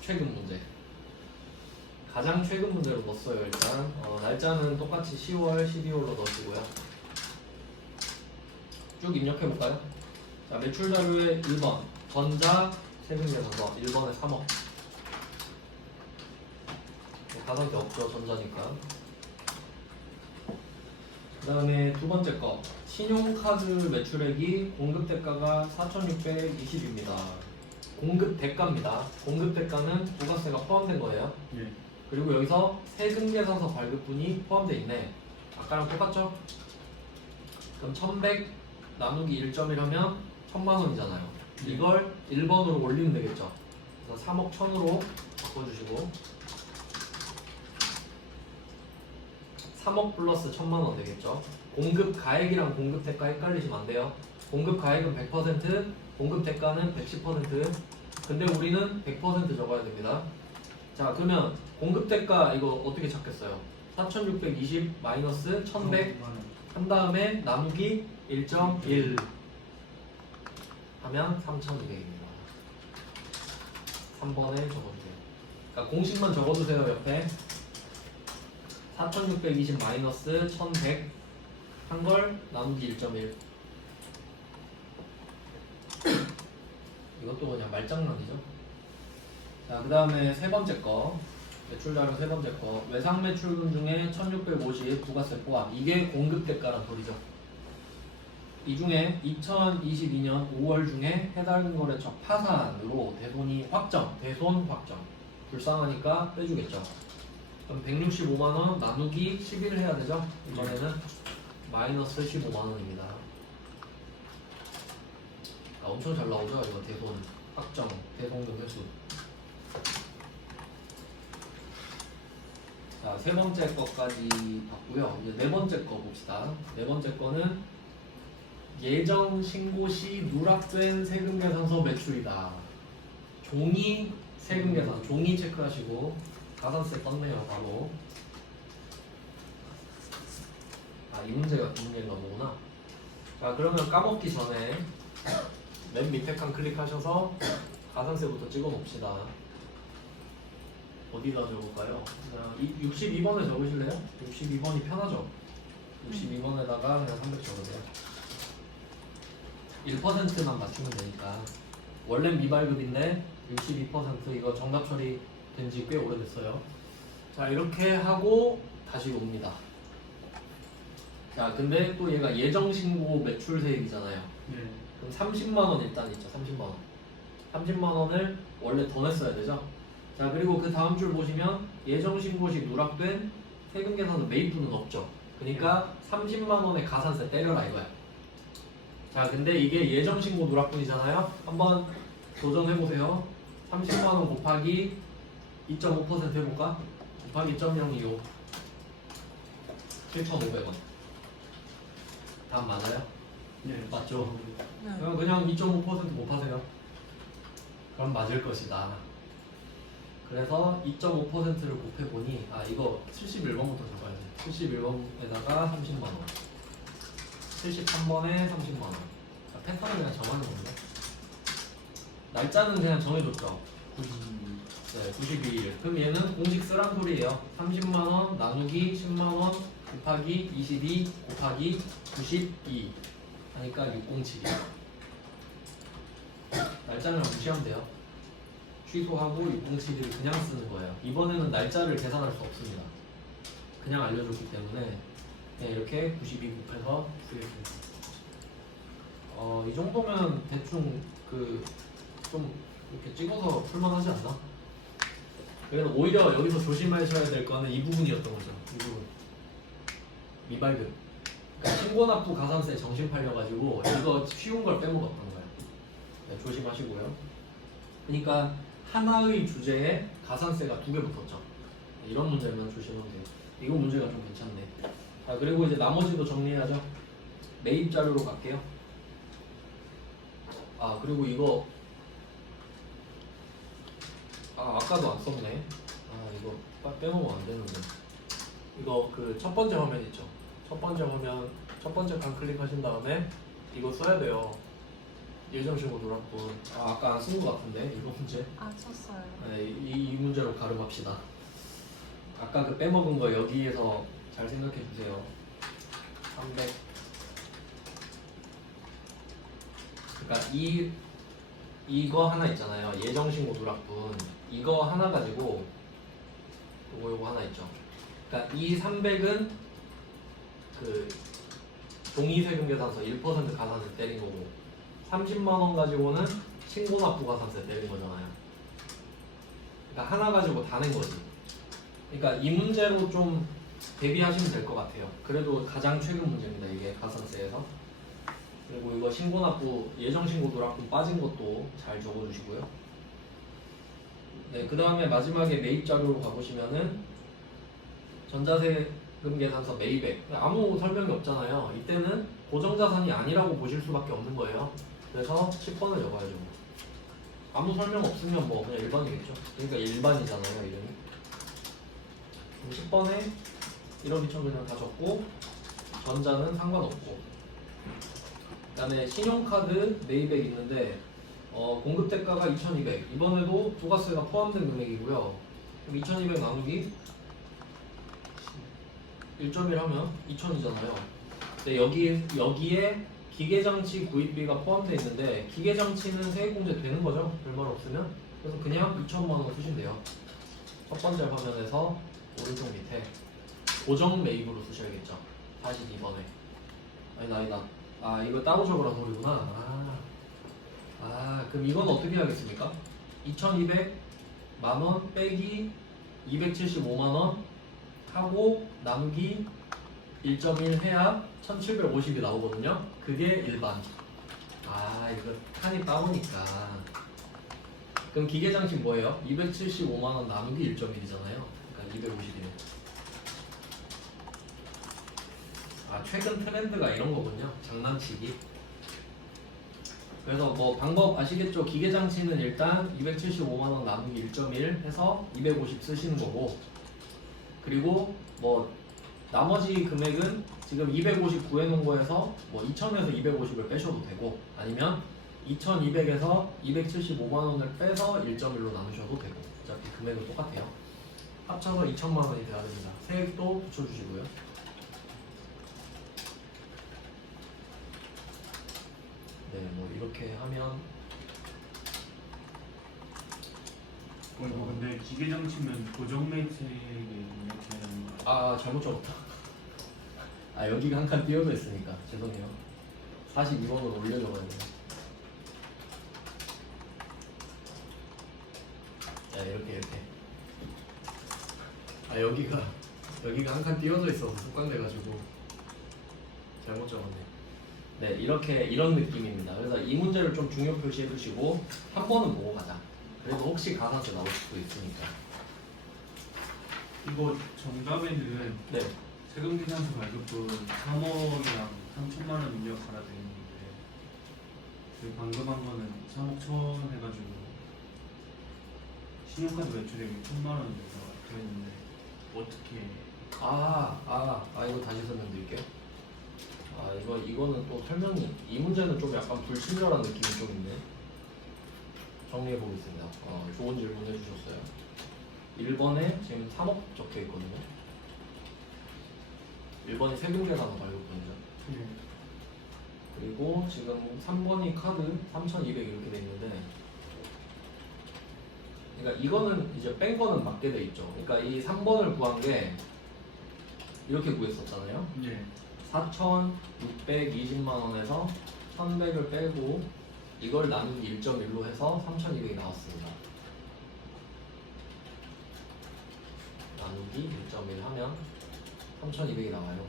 최근 문제. 가장 최근 문제로 넣었어요. 일단 날짜는 똑같이 10월, 12월로 넣으시고요. 쭉 입력해볼까요? 자, 매출 자료의 1번 전자 세금계산서 1번에 3억. 가산세 없죠. 전자니까. 그 다음에 두 번째 거 신용카드 매출액이 공급대가가 4,620입니다. 공급대가입니다. 공급대가는 부가세가 포함된 거예요. 예. 그리고 여기서 세금계산서 발급분이 포함되어 있네. 아까랑 똑같죠? 그럼 1100 나누기 1.1 하면 1000만원이잖아요. 이걸 1번으로 올리면 되겠죠. 그래서 3억 1000으로 바꿔주시고 3억 플러스 1000만원 되겠죠. 공급 가액이랑 공급 대가 헷갈리시면 안 돼요. 공급 가액은 100%, 공급 대가는 110%. 근데 우리는 100% 적어야 됩니다. 자, 그러면 공급 대가 이거 어떻게 찾겠어요? 4620 마이너스 1100 한 다음에 나누기 1.1 하면 3200입니다. 3번에 적어주세요. 그러니까 공식만 적어두세요. 옆에 4620 마이너스 1100 한 걸 나누기 1.1. 이것도 그냥 말장난이죠. 자, 그 다음에 세 번째 거 매출자료 세 번째 거 외상 매출분 중에 1650 부가세 포함. 이게 공급대가란 소리죠. 이 중에 2022년 5월 중에 해당 거래처 파산으로 대손이 확정, 대손 확정. 불쌍하니까 빼주겠죠. 그럼 165만원 나누기 11 해야 되죠? 이번에는 마이너스 15만원입니다. 아, 엄청 잘 나오죠? 이거 대손 확정, 대손금 회수. 자, 세 번째 거까지 봤고요. 이제 네 번째 거 봅시다. 네 번째 거는 예정 신고 시 누락된 세금계산서 매출이다. 종이 세금계산, 종이 체크하시고 가산세 떴네요, 바로. 아, 이 문제가 그 문제인가 보구나. 자, 그러면 까먹기 전에 맨 밑에 칸 클릭하셔서 가산세부터 찍어 봅시다. 어디다 적을까요? 62번에 적으실래요? 62번이 편하죠? 62번에다가 그냥 300 적으세요. 1%만 맞추면 되니까. 원래 미발급인데 62% 이거 정답 처리 된 지 꽤 오래됐어요. 자, 이렇게 하고 다시 옵니다. 자, 근데 또 얘가 예정신고 매출세액이잖아요. 예. 그럼 30만원 일단 있죠. 30만원 30만원을 원래 더 냈어야 되죠. 자 그리고 그 다음 줄 보시면 예정신고시 누락된 세금계산서 매입분은 없죠. 그러니까 30만 원의 가산세 때려라 이거야. 자 근데 이게 예정신고 누락분이잖아요. 한번 도전해보세요. 30만 원 곱하기 2.5% 해볼까? 곱하기 2.025 7,500원. 답 맞아요? 네. 맞죠? 네. 그냥 2.5% 곱하세요. 그럼 맞을 것이다. 그래서 2.5%를 곱해보니 이거 71번부터 적어야지. 71번에다가 30만원 73번에 30만원 패턴은 그냥 정하는 건데 날짜는 그냥 정해줬죠. 92일. 그럼 얘는 공식 쓰란 소리예요. 30만원 나누기 10만원 곱하기 22 곱하기 92 하니까 607이에요. 날짜는 무시하면 돼요. 취소하고 607을 그냥 쓰는 거예요. 이번에는 날짜를 계산할 수 없습니다. 그냥 알려줬기 때문에 그냥 이렇게 92 곱해서 쓰겠습니다. 이 정도면 대충 좀 이렇게 찍어서 풀만하지 않나? 그래서 오히려 여기서 조심하셔야 될 거는 이 부분이었던 거죠. 이 부분. 미발급. 그러니까 신고납부 가산세 정신 팔려가지고 이거 쉬운 걸 빼먹었던 거예요. 네, 조심하시고요. 그러니까 하나의 주제에 가산세가 2개 붙었죠. 이런 문제만 조심하면 돼요. 이거 문제가 좀 괜찮네. 자 그리고 이제 나머지도 정리해야죠. 매입 자료로 갈게요. 그리고 이거 아까도 안 썼네. 이거 빼먹으면 안 되는데. 이거 그 첫 번째 화면 있죠. 첫 번째 화면 첫 번째 칸 클릭하신 다음에 이거 써야 돼요. 예정신고 누락분. 아까 안 쓴 것 같은데 이거 문제. 안 썼어요. 네, 이 문제로 가름합시다. 아까 그 빼먹은 거 여기에서 잘 생각해 주세요. 300. 그러니까 이거 하나 있잖아요. 예정신고 누락분. 이거 하나 가지고 요거 하나 있죠. 그러니까 이 300은 그 종이세금계산서 1% 가산세 때린 거고 30만 원 가지고는 신고납부 가산세 때린 거잖아요. 그러니까 하나 가지고 다 낸 거지. 그러니까 이 문제로 좀 대비하시면 될 것 같아요. 그래도 가장 최근 문제입니다. 이게 가산세에서. 그리고 이거 신고납부 예정신고 누락분 빠진 것도 잘 적어주시고요. 네, 그 다음에 마지막에 매입 자료로 가보시면은 전자세금 계산서 매입액 아무 설명이 없잖아요. 이때는 고정자산이 아니라고 보실 수밖에 없는 거예요. 그래서 10번을 적어야죠. 아무 설명 없으면 뭐 그냥 1번이겠죠. 그러니까 일반이잖아요 이름이. 10번에 1억 2천 그냥 다 적고 전자는 상관없고. 그 다음에 신용카드 매입액 있는데 공급 대가가 2,200. 이번에도 부가세가 포함된 금액이고요. 2,200 나누기 1.1 하면 2,000이잖아요. 근데 여기에 기계장치 구입비가 포함되어 있는데 기계장치는 세액공제 되는 거죠. 별말 없으면. 그래서 그냥 2,000만 원 쓰신대요. 첫 번째 화면에서 오른쪽 밑에 고정 매입으로 쓰셔야겠죠. 42번에. 아니다. 이거 따로 적으라는 소리구나. 그럼 이건 어떻게 하겠습니까? 2,200만원 빼기 275만원 하고 나누기 1.1 해야 1,750이 나오거든요. 그게 일반. 이거 칸이 따오니까. 그럼 기계장치 뭐예요? 275만원 나누기 1.1이잖아요. 그러니까 250이네. 최근 트렌드가 이런 거군요. 장난치기. 그래서 뭐 방법 아시겠죠? 기계장치는 일단 275만원 나누기 1.1 해서 250 쓰시는 거고, 그리고 뭐 나머지 금액은 지금 250 구해놓은 거에서 뭐 2,000에서 250을 빼셔도 되고, 아니면 2,200에서 275만원을 빼서 1.1로 나누셔도 되고, 어차피 금액은 똑같아요. 합쳐서 2,000만원이 돼야 됩니다. 세액도 붙여주시고요. 네, 뭐 이렇게 하면 이거 근데 기계장치면 고정매입세액이 이렇게 하는 거 잘못 적었다. 여기가 한 칸 띄어져 있으니까 죄송해요. 42번으로 올려 적어야 돼요. 자 이렇게 아 여기가 항상 띄워져 있어서 습관돼가지고 잘못 적었네. 네 이렇게 이런 느낌입니다. 그래서 이 문제를 좀 중요 표시해 두시고 한 번은 보고 가자. 그래도 혹시 가산세 나올 수도 있으니까. 이거 정답에는 네. 세금계산서 발급분 3억이랑 3천만 원 입력하라 돼 있는데 그 방금 한 거는 3억 천 해가지고 신용카드 매출액이 1천만 원 돼 있는데 어떻게 이거 다시 설명드릴게요. 이거는 또 설명이 이 문제는 좀 약간 불친절한 느낌이 좀 있네. 정리해 보겠습니다. 좋은 질문 해주셨어요. 1번에 지금 3억 적혀 있거든요. 1번이 세금계산서 발급분이죠. 네. 그리고 지금 3번이 카드 3,200 이렇게 돼 있는데, 그러니까 이거는 이제 뺀 거는 맞게 돼 있죠. 그러니까 이 3번을 구한 게 이렇게 구했었잖아요. 네. 4,620만 원에서 1,100을 빼고 이걸 나누기 1.1로 해서 3,200이 나왔습니다. 나누기 1.1 하면 3,200이 나와요.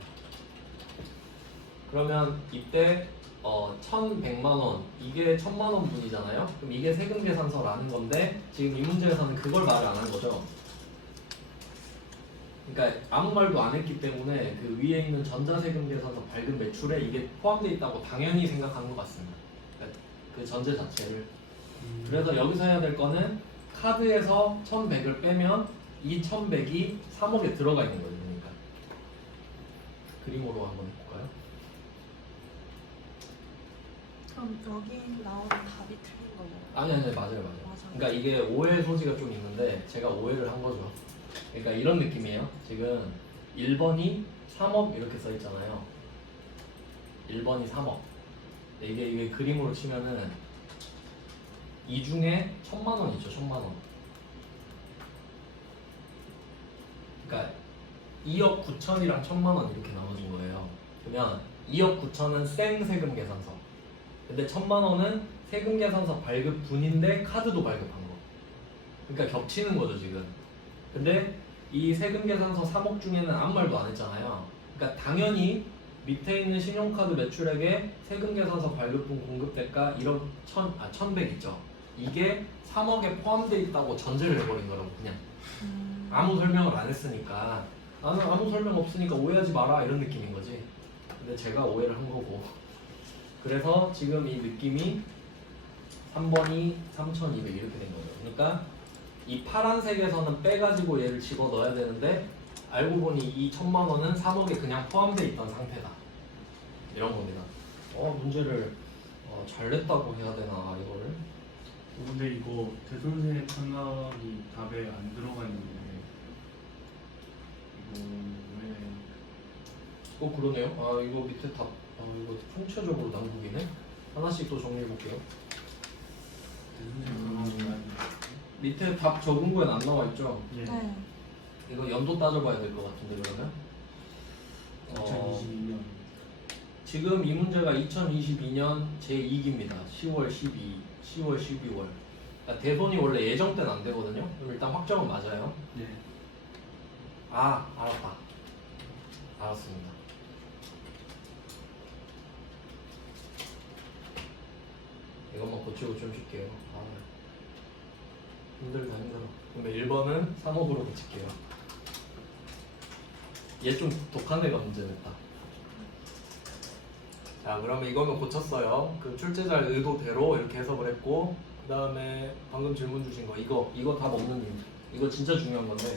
그러면 이때 1,100만 원 이게 1,000만 원 분이잖아요. 그럼 이게 세금 계산서라는 건데 지금 이 문제에서는 그걸 말을 안 한 거죠. 그러니까 아무 말도 안 했기 때문에 그 위에 있는 전자세금 계산서 발급 매출에 이게 포함되어 있다고 당연히 생각하는 것 같습니다. 그러니까 그 전제 자체를. 그래서 여기서 해야 될 거는 카드에서 1,100을 빼면 이 1,100이 3억에 들어가 있는 거예요. 그러니까 그림으로 한번 해볼까요? 그럼 여기 나오는 답이 틀린 거예요? 아니 맞아요. 맞아요. 그러니까 이게 오해 소지가 좀 있는데 제가 오해를 한 거죠. 그러니까 이런 느낌이에요. 지금 1번이 3억 이렇게 써 있잖아요. 1번이 3억. 이게 그림으로 치면은 이 중에 1,000만 원이죠. 1,000만 원. 그러니까 2억 9천이랑 1,000만 원 이렇게 나눠진 거예요. 그러면 2억 9천은 생 세금 계산서. 근데 1,000만 원은 세금 계산서 발급분인데 카드도 발급한 거. 그러니까 겹치는 거죠 지금. 근데 이 세금 계산서 3억 중에는 아무 말도 안 했잖아요. 그러니까 당연히 밑에 있는 신용카드 매출액에 세금 계산서 발급분 공급 대가 1,100 있죠. 이게 3억에 포함되어 있다고 전제를 해버린 거라고 그냥. 아무 설명을 안 했으니까 나는 아무 설명 없으니까 오해하지 마라 이런 느낌인 거지. 근데 제가 오해를 한 거고. 그래서 지금 이 느낌이 3번이 3,200 이렇게 된 거예요. 그러니까 이 파란색에서는 빼가지고 얘를 집어 넣어야 되는데 알고 보니 이 1,000만 원은 3억에 그냥 포함되어 있던 상태다. 이런 겁니다. 문제를 잘 냈다고 해야 되나 이거를. 근데 이거 대손세 판단이 답에 안 들어가 있는데 이거 왜 그러네요. 이거 밑에 답 이거 총체적으로 난국이네. 하나씩 또 정리해 볼게요. 대손세 판단이 안 밑에 답 적은 거엔 안 나와 있죠. 예. 네. 이거 연도 따져봐야 될 것 같은데 그러면 2022년 지금 이 문제가 2022년 제2기입니다. 10월 12월. 그러니까 대손이 원래 예정 때는 안 되거든요. 그럼 일단 확정은 맞아요. 네. 알았다. 알았습니다. 이것만 고치고 좀 쉴게요. 힘들다. 그러면 1번은 3억으로 고칠게요. 얘 좀 독한 애가 문제 냈다. 자, 그러면 이거는 고쳤어요. 그 출제자 의도대로 이렇게 해석을 했고, 그 다음에 방금 질문 주신 거 이거 다 먹는 이유. 이거 진짜 중요한 건데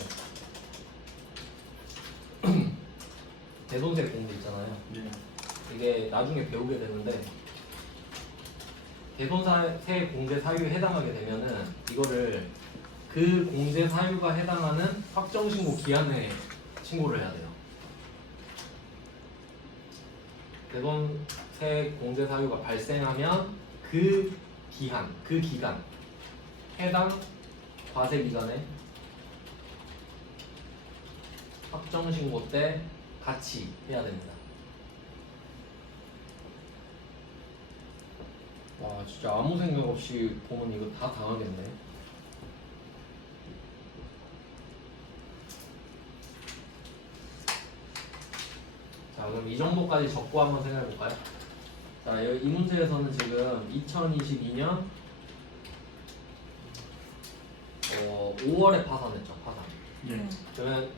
대손세 공제 있잖아요. 네. 이게 나중에 배우게 되는데 대손세 공제 사유에 해당하게 되면은 이거를 그 공제 사유가 해당하는 확정신고 기한에 신고를 해야 돼요. 대손세 공제 사유가 발생하면 그 기간 해당 과세 기간에 확정신고 때 같이 해야 됩니다. 와 진짜 아무 생각 없이 보면 이거 다 당하겠네. 그럼 이 정도까지 적고 한번 생각해 볼까요? 자, 이 문제에서는 지금 2022년 5월에 파산했죠, 파산. 네. 그러면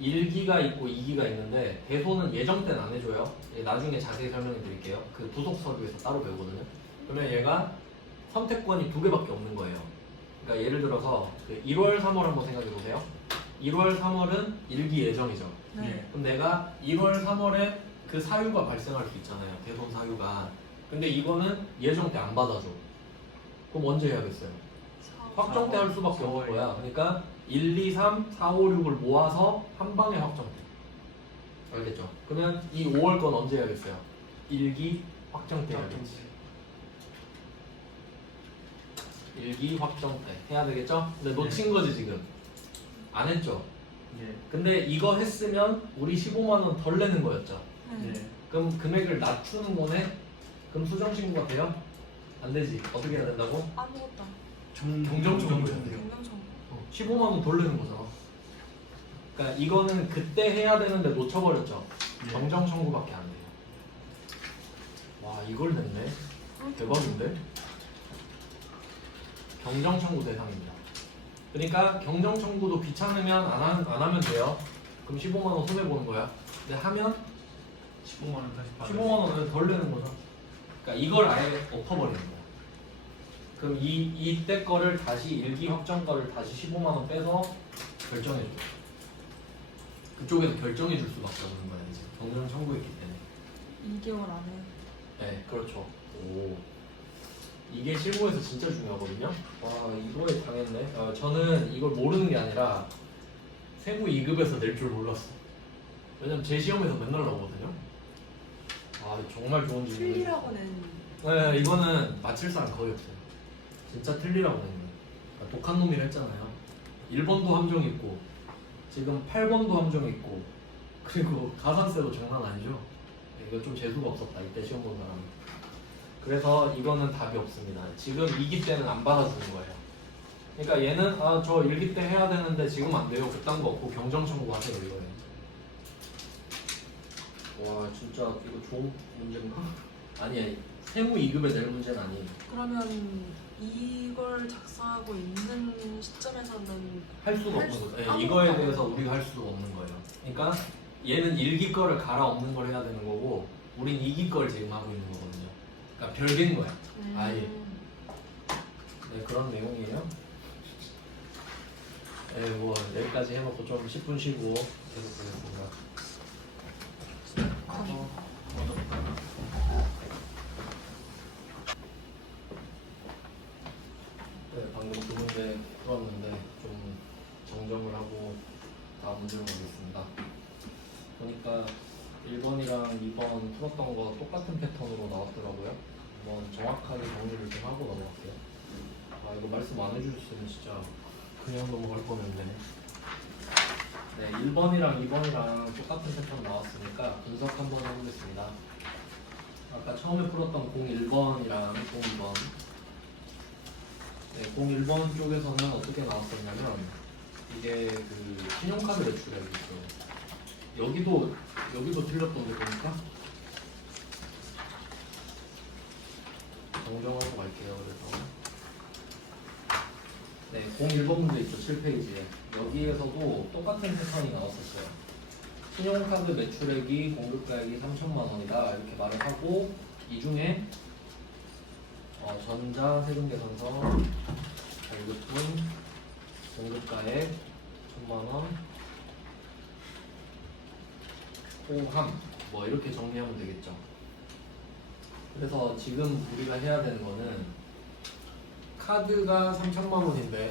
1기가 있고 2기가 있는데 대소는 예정 때는 안 해줘요. 나중에 자세히 설명해 드릴게요. 그 부속 서류에서 따로 배우거든요. 그러면 얘가 선택권이 2개밖에 없는 거예요. 그러니까 예를 들어서 그 1월, 3월 한번 생각해 보세요. 1월, 3월은 1기 예정이죠. 네. 그럼 내가 1월, 3월에 그 사유가 발생할 수 있잖아요. 대손 사유가. 근데 이거는 예정 때 안 받아줘. 그럼 언제 해야겠어요? 확정 때 할 수밖에 없는 거야. 그러니까 1, 2, 3, 4, 5, 6을 모아서 한 방에 확정 때. 알겠죠? 그러면 이 5월 건 언제 해야겠어요? 1기 확정 때 해야겠지. 1기 확정 때 해야 되겠죠? 근데 놓친 거지 지금. 안 했죠? 네. 근데 이거 했으면 우리 15만 원 덜 내는 거였죠. 네. 그럼 금액을 낮추는 거네? 그럼 수정 신고가 돼요? 안 되지. 어떻게 해야 된다고? 아무것도 안 경정 청구해야 돼요. 경영청 15만 원 덜 내는 거잖아. 그러니까 이거는 그때 해야 되는데 놓쳐버렸죠. 네. 경정 청구밖에 안 돼요. 와 이걸 냈네. 대박인데? 경정 청구 대상입니다. 그러니까 경정 청구도 귀찮으면 안 하면 돼요. 그럼 15만 원 손해 보는 거야. 근데 하면 15만 원 다시 받아. 15만 원을 덜 내는 거죠. 그러니까 이걸 아예 엎어버리는 거야. 그럼 이때 거를 다시 일기 확정 거를 다시 15만 원 빼서 결정해 줘. 그쪽에서 결정해 줄 수밖에 없는 거야 이제 경정 청구했기 때문에. 2개월 안에 네, 그렇죠. 오. 이게 실무에서 진짜 중요하거든요. 와, 이거에 당했네. 저는 이걸 모르는 게 아니라 세무 2급에서 낼 줄 몰랐어. 왜냐면 제 시험에서 맨날 나오거든요. 아, 정말 좋은 질문이에요. 틀리라고는 네, 이거는 맞힐 사람 거의 없어요. 진짜 틀리라고 낸 거예요. 그러니까 독한 놈이라 했잖아요. 1번도 함정 있고, 지금 8번도 함정 있고, 그리고 가산세도 장난 아니죠. 이거 좀 재수가 없었다. 이때 시험 본 사람. 그래서 이거는 답이 없습니다. 지금 2기 때는 안 받아주는 거예요. 그러니까 얘는 저 1기 때 해야 되는데 지금 안 돼요. 그딴 거 없고 경정 청구하세요 이거예요. 와 진짜 이거 좋은 문제인가? 아니 세무 2급에 낼 문제는 아니에요. 그러면 이걸 작성하고 있는 시점에서는 할 수가 할 없는 수- 거죠. 예, 아무것도 이거에 안 대해서 해요. 우리가 할 수가 없는 거예요. 그러니까 얘는 1기 거를 갈아엎는 걸 해야 되는 거고 우린 2기 걸 지금 하고 있는 거거든요. 그러니까 별개인 거야. 아예. 네 그런 내용이에요. 네, 뭐 여기까지 해놓고 좀 10분 쉬고 계속 보겠습니다. 네, 방금 두 문제 풀었는데 좀 정정을 하고 다음 문제로 가겠습니다. 보니까 1번이랑 2번 풀었던 거 똑같은 패턴으로 나왔더라고요. 한번 정확하게 정리를 좀 하고 넘어갈게요. 아 이거 말씀 안 해주셨으면 진짜 그냥 넘어갈 뻔했네. 네, 1번이랑 2번이랑 똑같은 패턴 나왔으니까 분석 한번 해보겠습니다. 아까 처음에 풀었던 01번이랑 02번. 네, 01번 쪽에서는 어떻게 나왔었냐면 이게 그 신용카드 매출액이 있어요. 여기도 틀렸던데 보니까 정정하고 갈게요. 그래서 네, 01번 문제 있죠. 7페이지에 여기에서도 똑같은 패턴이 나왔었어요. 신용카드 매출액이 공급가액이 3천만 원이다 이렇게 말을 하고 이 중에 전자 세금계산서 발급분 공급가액 1천만 원 호함 뭐 이렇게 정리하면 되겠죠. 그래서 지금 우리가 해야 되는 거는 카드가 3천만 원인데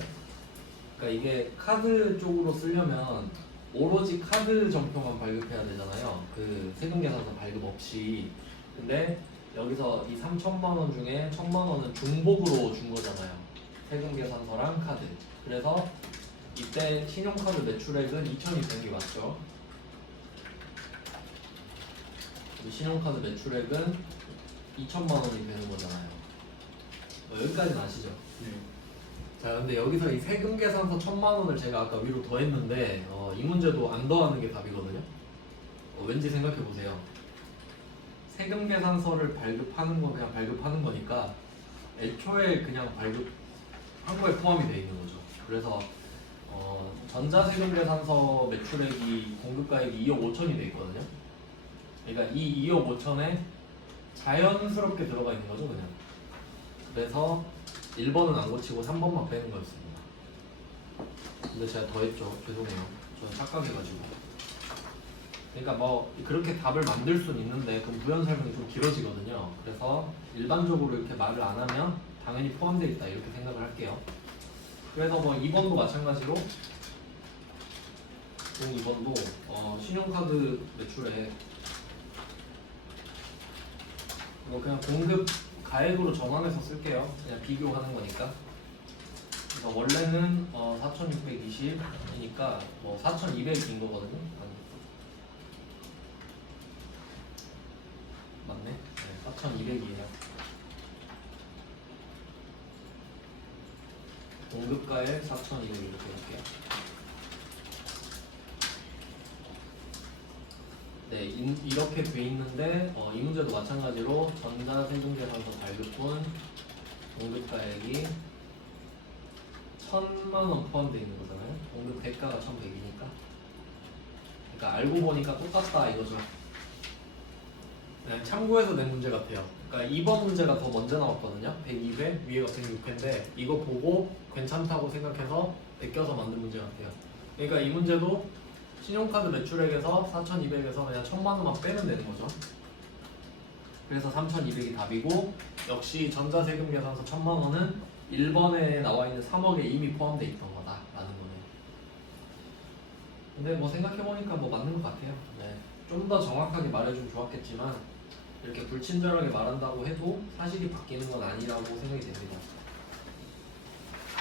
그러니까 이게 카드 쪽으로 쓰려면 오로지 카드 정표만 발급해야 되잖아요. 그 세금계산서 발급 없이. 근데 여기서 이 3천만 원 중에 1천만 원은 중복으로 준 거잖아요. 세금계산서랑 카드. 그래서 이때 신용카드 매출액은 2천이 되는 게 맞죠. 이 신용카드 매출액은 2천만 원이 되는 거잖아요. 여기까지는 아시죠? 네. 자, 근데 여기서 이 세금 계산서 1천만 원을 제가 아까 위로 더했는데 이 문제도 안 더하는 게 답이거든요. 왠지 생각해 보세요. 세금 계산서를 발급하는 건 그냥 발급하는 거니까 애초에 그냥 발급한 거에 포함이 되어 있는 거죠. 그래서 전자세금 계산서 매출액이 공급가액이 2억 5천이 돼 있거든요. 그러니까 이 2억 5천에 자연스럽게 들어가 있는 거죠, 그냥. 그래서 1번은 안 고치고 3번만 빼는 거였습니다. 근데 제가 더 했죠. 죄송해요. 저는 착각해가지고. 그러니까 뭐 그렇게 답을 만들 수는 있는데 그 부연 설명이 좀 길어지거든요. 그래서 일반적으로 이렇게 말을 안 하면 당연히 포함되어 있다 이렇게 생각을 할게요. 그래서 뭐 2번도 마찬가지로 2번도 신용카드 매출에 이거 그냥 공급 가액으로 전환해서 쓸게요. 그냥 비교하는 거니까. 그래서 원래는 4,620이니까 뭐 4,200인 거거든요. 맞네. 네, 4,200이에요. 공급가액 4,200 이렇게 할게요. 네, 이렇게 돼 있는데 이 문제도 마찬가지로 전자세금계산서 발급분 공급가액이 1,000만 원 포함되어 있는 거잖아요. 공급 대가가 1,100이니까. 그러니까 알고 보니까 똑같다 이거죠. 네, 참고해서 낸 문제 같아요. 그러니까 2번 문제가 더 먼저 나왔거든요. 102회, 위에가 106회인데 이거 보고 괜찮다고 생각해서 베껴서 만든 문제 같아요. 그러니까 이 문제도 신용카드 매출액에서 4,200에서 그냥 1,000만 원만 빼면 되는 거죠. 그래서 3,200이 답이고 역시 전자세금 계산서 1,000만 원은 1번에 나와 있는 3억에 이미 포함되어 있던 거다라는 거네요. 근데 뭐 생각해보니까 뭐 맞는 것 같아요. 네. 좀 더 정확하게 말해주면 좋았겠지만 이렇게 불친절하게 말한다고 해도 사실이 바뀌는 건 아니라고 생각이 됩니다.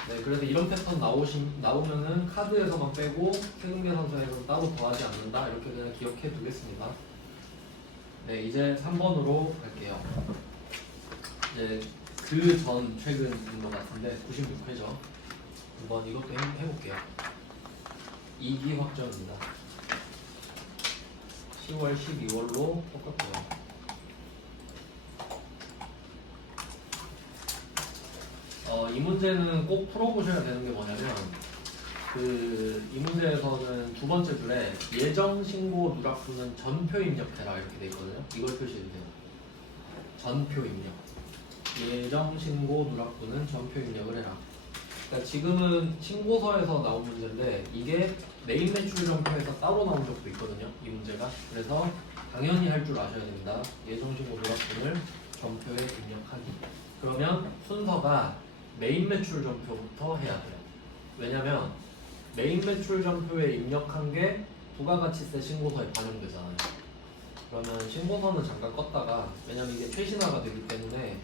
네, 그래서 이런 패턴 나오면은 카드에서만 빼고 세금계산서에서 따로 더하지 않는다 이렇게 그냥 기억해 두겠습니다. 네, 이제 3번으로 갈게요. 이제 그 전 최근인 것 같은데 96회죠. 한번 이것도 해볼게요. 2기 확정입니다. 10월 12월로 똑같고요. 이 문제는 꼭 풀어보셔야 되는 게 뭐냐면 이 문제에서는 두 번째 줄에 예정 신고 누락수는 전표 입력해라 이렇게 돼 있거든요. 이걸 표시해 주세요. 전표 입력. 예정 신고 누락수는 전표 입력을 해라. 그러니까 지금은 신고서에서 나온 문제인데 이게 메인 매출 전표에서 따로 나온 적도 있거든요. 이 문제가. 그래서 당연히 할 줄 아셔야 됩니다. 예정 신고 누락수를 전표에 입력하기. 그러면 순서가 메인 매출 전표부터 해야 돼요. 왜냐면 메인 매출 전표에 입력한 게 부가가치세 신고서에 반영되잖아요. 그러면 신고서는 잠깐 껐다가 왜냐면 이게 최신화가 되기 때문에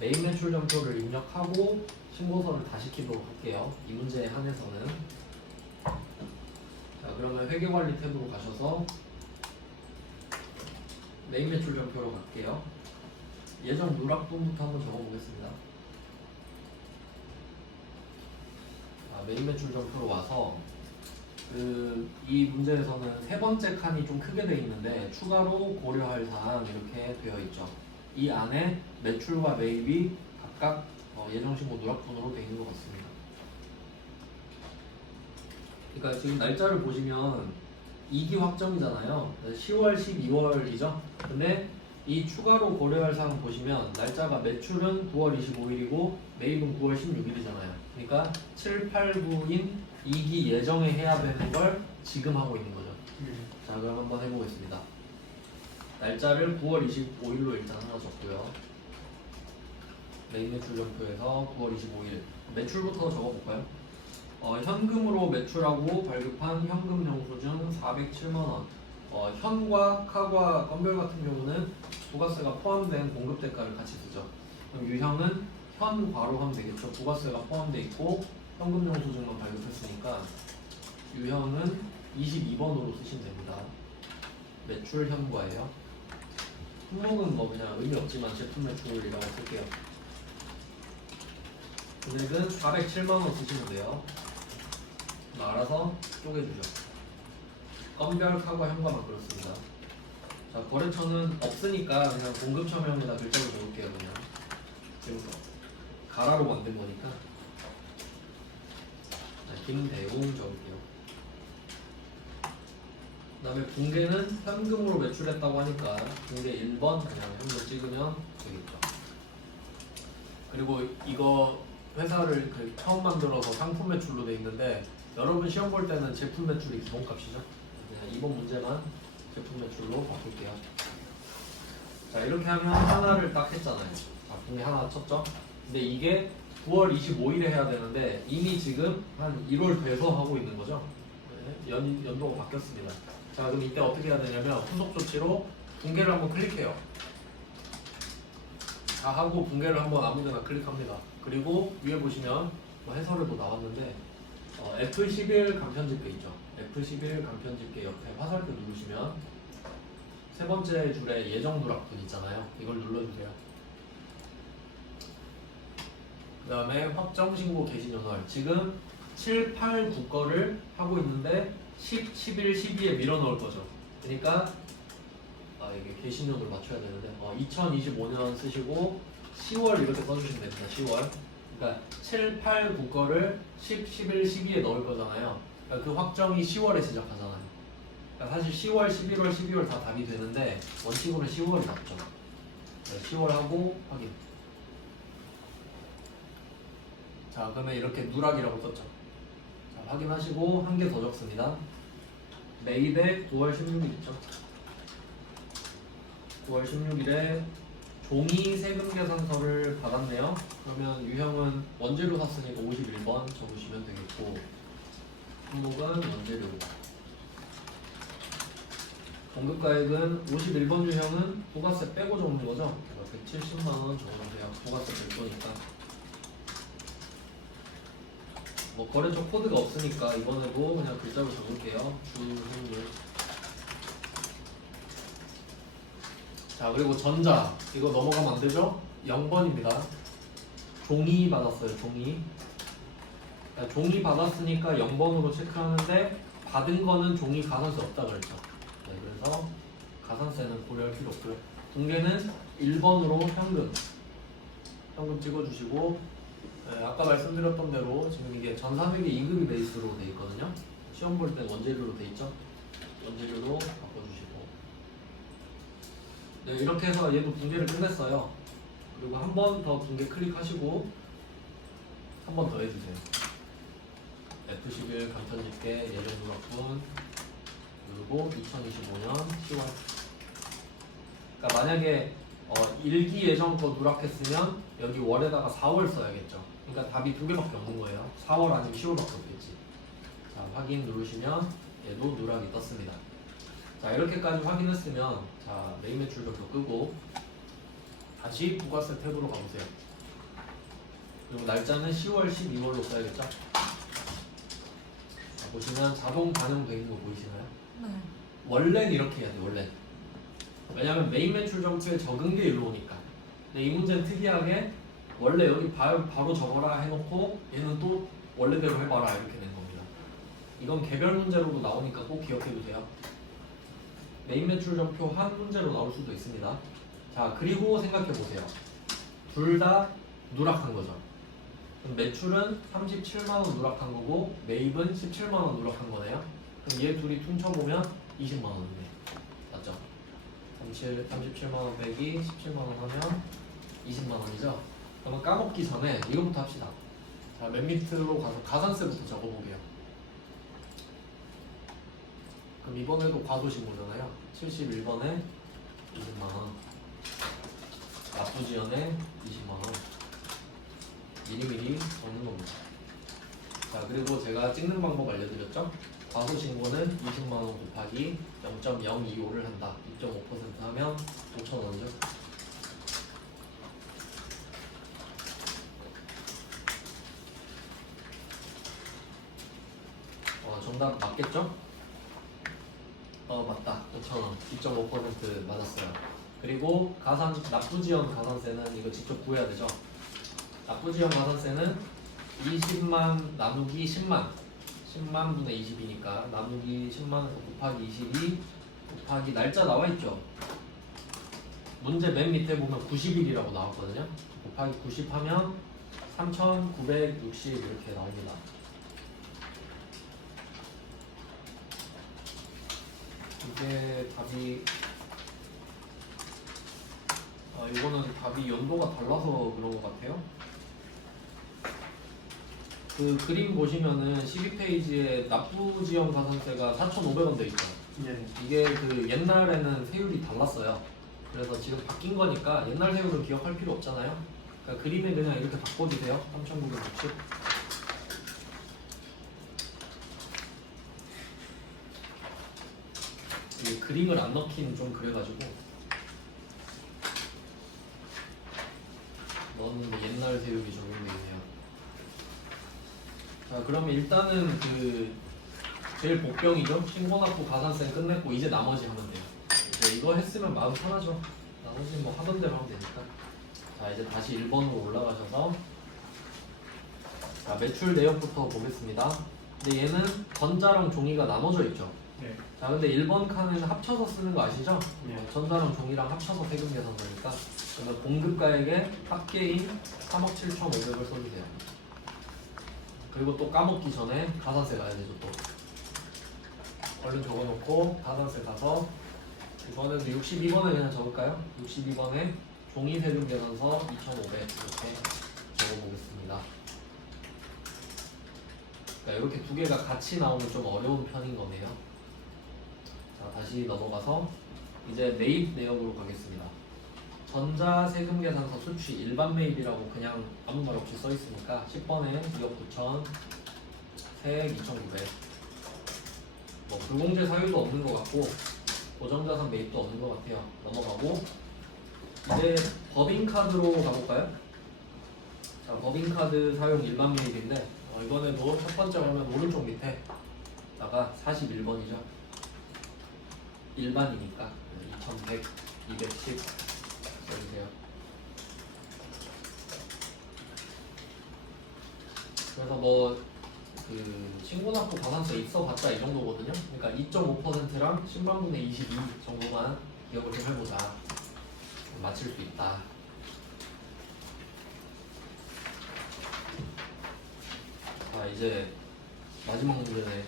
메인 매출 전표를 입력하고 신고서를 다시 키도록 할게요. 이 문제에 한해서는. 자, 그러면 회계관리 탭으로 가셔서 메인 매출 전표로 갈게요. 예정 누락분부터 한번 적어보겠습니다. 메인 매출 전표로 와서 이 문제에서는 세 번째 칸이 좀 크게 되어 있는데 추가로 고려할 사항 이렇게 되어 있죠. 이 안에 매출과 매입이 각각 예정신고 누락분으로 되어 있는 것 같습니다. 그러니까 지금 날짜를 보시면 2기 확정이잖아요. 10월, 12월이죠. 근데 이 추가로 고려할 사항 보시면 날짜가 매출은 9월 25일이고 매입은 9월 16일이잖아요. 그러니까 7, 8, 9인 2기 예정에 해야 되는 걸 지금 하고 있는 거죠. 자, 그럼 한번 해보겠습니다. 날짜를 9월 25일로 일단 하나 적고요. 메인 매출 전표에서 9월 25일 매출부터 적어볼까요? 현금으로 매출하고 발급한 현금 영수증 407만원. 현과 카과 건별 같은 경우는 부가세가 포함된 공급 대가를 같이 쓰죠. 그럼 유형은 현과로 하면 되겠죠. 부가세가 포함되어 있고 현금 영수증만 발급했으니까 유형은 22번으로 쓰시면 됩니다. 매출 현과예요. 품목은 뭐 그냥 의미 없지만 제품 매출이라고 쓸게요. 금액은 407만원 쓰시면 돼요. 알아서 쪼개주죠. 건별 카과 현과만 그렇습니다. 자, 거래처는 없으니까 그냥 공급처명에다 글자로 적을게요. 그냥 지금부터 가라로 만든 거니까. 자, 김대웅 적을게요. 그 다음에 붕괴는 현금으로 매출했다고 하니까 붕괴 1번 그냥 현금 찍으면 되겠죠. 그리고 이거 회사를 처음 만들어서 상품 매출로 돼 있는데 여러분 시험 볼 때는 제품 매출이 기본값이죠. 그냥 이번 문제만 제품 매출로 바꿀게요. 자, 이렇게 하면 하나를 딱 했잖아요. 자, 붕괴 하나 쳤죠. 근데 이게 9월 25일에 해야 되는데 이미 지금 한 1월 돼서 하고 있는 거죠. 네, 연도가 바뀌었습니다. 자, 그럼 이때 어떻게 해야 되냐면 후속 조치로 붕괴를 한번 클릭해요. 자, 하고 붕괴를 한번 아무데나 클릭합니다. 그리고 위에 보시면 뭐 해설에도 나왔는데 F11 간편집계 있죠. F11 간편집계 옆에 화살표 누르시면 세 번째 줄에 예정 누락분 있잖아요. 이걸 눌러주세요. 그 다음에 확정 신고 개시 전월. 지금 7, 8, 9 거를 하고 있는데 10, 11, 12에 밀어 넣을 거죠. 그러니까 이게 개시년을 맞춰야 되는데 2025년 쓰시고 10월 이렇게 써주시면 됩니다. 10월. 그러니까 7, 8, 9 거를 10, 11, 12에 넣을 거잖아요. 그러니까 그 확정이 10월에 시작하잖아요. 그러니까 사실 10월, 11월, 12월 다 답이 되는데 원칙으로 10월이 낫죠. 10월 하고 확인. 자, 그러면 이렇게 누락이라고 썼죠. 자, 확인하시고 한 개 더 적습니다. 매입액 9월 16일 있죠. 9월 16일에 종이 세금 계산서를 받았네요. 그러면 유형은 원재료 샀으니까 51번 적으시면 되겠고 품목은 원재료. 공급가액은 51번 유형은 부가세 빼고 적는 거죠. 170만 원 적어주세요. 부가세 별도니까. 뭐 거래처 코드가 없으니까 이번에도 그냥 글자로 적을게요. 주행률. 자, 그리고 전자 이거 넘어가면 안 되죠? 0번입니다. 종이 받았어요. 종이. 자, 종이 받았으니까 0번으로 체크하는데 받은 거는 종이 가산세 없다 그랬죠. 네, 그래서 가산세는 고려할 필요 없고요. 붕괴는 1번으로 현금 찍어주시고. 네, 아까 말씀드렸던 대로 지금 이게 전산회계 2급이 베이스로 돼 있거든요. 시험 볼 때 원재료로 돼 있죠. 원재료로 바꿔주시고. 네, 이렇게 해서 얘도 붕괴를 끝냈어요. 그리고 한 번 더 붕괴 클릭하시고 한 번 더 해주세요. F11 간편집계 예정 누락분 그리고 2025년 10월. 그러니까 만약에 일기 예정 거 누락했으면 여기 월에다가 4월 써야겠죠. 그러니까 답이 두 개밖에 없는 거예요. 4월 아니면 10월밖에 없겠지. 자, 확인 누르시면 얘도 누락이 떴습니다. 자, 이렇게까지 확인했으면 자, 메인 매출별도 끄고 다시 부가세 탭으로 가보세요. 그리고 날짜는 10월, 12월로 써야겠죠. 자, 보시면 자동 반영되어 있는 거 보이시나요? 네. 원래는 이렇게 해야 돼. 원래. 왜냐면 메인 매출 점수에 적은 게 일로 오니까. 근데 이 문제는 특이하게 원래 여기 바로 적어라 해놓고 얘는 또 원래대로 해봐라 이렇게 된 겁니다. 이건 개별 문제로도 나오니까 꼭 기억해두세요. 메인 매출 점표 한 문제로 나올 수도 있습니다. 자, 그리고 생각해보세요. 둘 다 누락한 거죠. 그럼 매출은 37만원 누락한 거고 매입은 17만원 누락한 거네요. 그럼 얘 둘이 퉁쳐보면 20만원이네. 맞죠? 37만원 빼기 17만원 하면 20만원이죠? 그러면 까먹기 전에 이거부터 합시다. 자, 맨 밑으로 가서 가산세부터 적어보게요. 그럼 이번에도 과도신고잖아요. 71번에 20만원, 납부지연에 20만원 미리미리 적는 겁니다. 자, 그리고 제가 찍는 방법 알려드렸죠? 과소신고는 20만원 곱하기 0.025를 한다. 2.5% 하면 5,000원이죠. 정답 맞겠죠? 맞다. 5,000원. 2.5% 맞았어요. 그리고 납부지연 가산세는 이거 직접 구해야 되죠. 납부지연 가산세는 20만 나누기 10만 10만 분의 20이니까 나누기 10만에서 곱하기 20이 곱하기 날짜 나와 있죠. 문제 맨 밑에 보면 90일이라고 나왔거든요. 곱하기 90 하면 3,960 이렇게 나옵니다. 이게 답이 이거는 답이 연도가 달라서 그런 것 같아요. 그 그림 보시면은 12페이지에 납부지연 가산세가 4,500원 돼 있죠. 예. 이게 그 옛날에는 세율이 달랐어요. 그래서 지금 바뀐 거니까 옛날 세율은 기억할 필요 없잖아요. 그러니까 그림에 그냥 이렇게 바꿔주세요. 3,960. 이게 그림을 안 넣기는 좀 그래가지고 넣었는데 옛날 세율이 적용되어 있네요. 자, 그러면 일단은 그 제일 복병이죠. 신고납부 가산세 끝냈고 이제 나머지 하면 돼요. 이제 이거 했으면 마음 편하죠. 나머지 뭐 하던 대로 하면 되니까. 자, 이제 다시 1번으로 올라가셔서 자, 매출 내역부터 보겠습니다. 근데 얘는 전자랑 종이가 나눠져 있죠. 네. 자, 근데 1번 칸에는 합쳐서 쓰는 거 아시죠? 네. 전자랑 종이랑 합쳐서 세금 계산서니까 그러면 공급가액의 합계인 3억 7,500을 써주세요. 그리고 또 까먹기 전에 가산세 가야 되죠. 또 얼른 적어놓고 가산세 가서 이번에도 62번에 그냥 적을까요? 62번에 종이 세금 계산서 2,500 이렇게 적어보겠습니다. 그러니까 이렇게 두 개가 같이 나오면 좀 어려운 편인 거네요. 자, 다시 넘어가서 이제 매입 내역으로 가겠습니다. 전자 세금 계산서 수취 일반 매입이라고 그냥 아무 말 없이 써 있으니까 10번에 2억 9천, 세액 2,900. 뭐 불공제 사유도 없는 것 같고 고정자산 매입도 없는 것 같아요. 넘어가고 이제 법인카드로 가볼까요? 자, 법인카드 사용 일반 매입인데 이번에도 첫 번째 화면 오른쪽 밑에다가 41번이죠. 일반이니까 2100, 210 써주세요. 그래서 뭐 그 신고납부 가산세 있어봤자 이 정도거든요. 그러니까 2.5%랑 10만분의 22 정도만 기억을 좀 해보자. 맞출 수 있다. 자, 이제 마지막 문제네.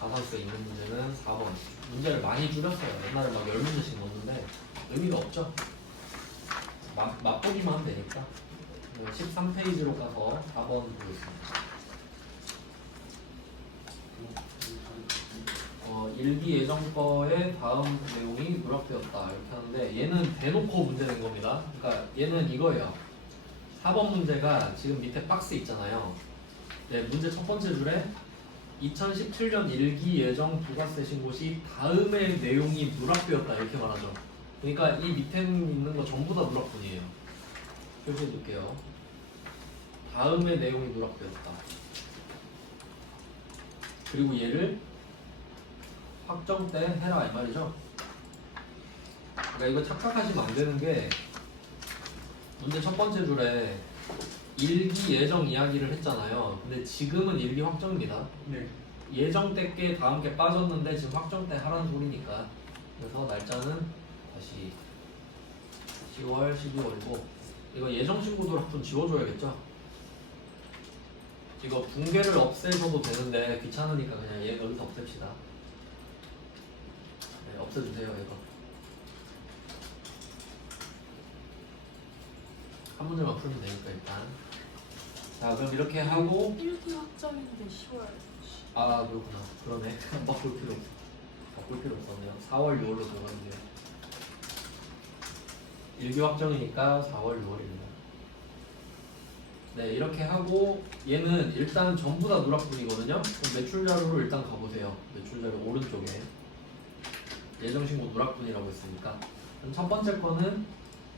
가산세 있는 문제는 4번. 문제를 많이 줄였어요. 옛날에 막 10문제씩 넣었는데 의미가 없죠. 맛보기만 하면 되니까. 13페이지로 가서 4번 보겠습니다. 일기 예정거의 다음 내용이 누락되었다 이렇게 하는데 얘는 대놓고 문제 낸 겁니다. 그러니까 얘는 이거예요. 4번 문제가 지금 밑에 박스 있잖아요. 네, 문제 첫 번째 줄에 2017년 일기 예정 부가세 신고 시 다음의 내용이 누락되었다 이렇게 말하죠. 그러니까 이 밑에 있는 거 전부 다 누락분이에요. 표시해 둘게요. 다음의 내용이 누락되었다. 그리고 얘를 확정 때 해라 이 말이죠. 그러니까 이거 착각하시면 안 되는 게 문제 첫 번째 줄에 일기 예정 이야기를 했잖아요. 근데 지금은 일기 확정입니다. 네. 예정 때 게 다음 게 빠졌는데 지금 확정 때 하라는 소리니까. 그래서 날짜는 다시 10월 12월이고 이거 예정 신고 누락분 지워줘야겠죠. 이거 붕괴를 없애셔도 되는데 귀찮으니까 그냥 얘 여기서 없앱시다. 네, 없애주세요 이거. 한 문제만 풀면 되니까 일단. 자, 그럼 이렇게 하고 일기 확정인데 10월. 아 그렇구나. 그러네. 바꿀 필요 없어. 바꿀 필요 없었네요. 4월 6월로 들어가는데요. 일기 확정이니까 4월 6월입니다. 네, 이렇게 하고 얘는 일단 전부 다 누락분이거든요. 그럼 매출 자료로 일단 가보세요. 매출 자료 오른쪽에 예정신고 누락분이라고 했으니까. 그럼 첫 번째 거는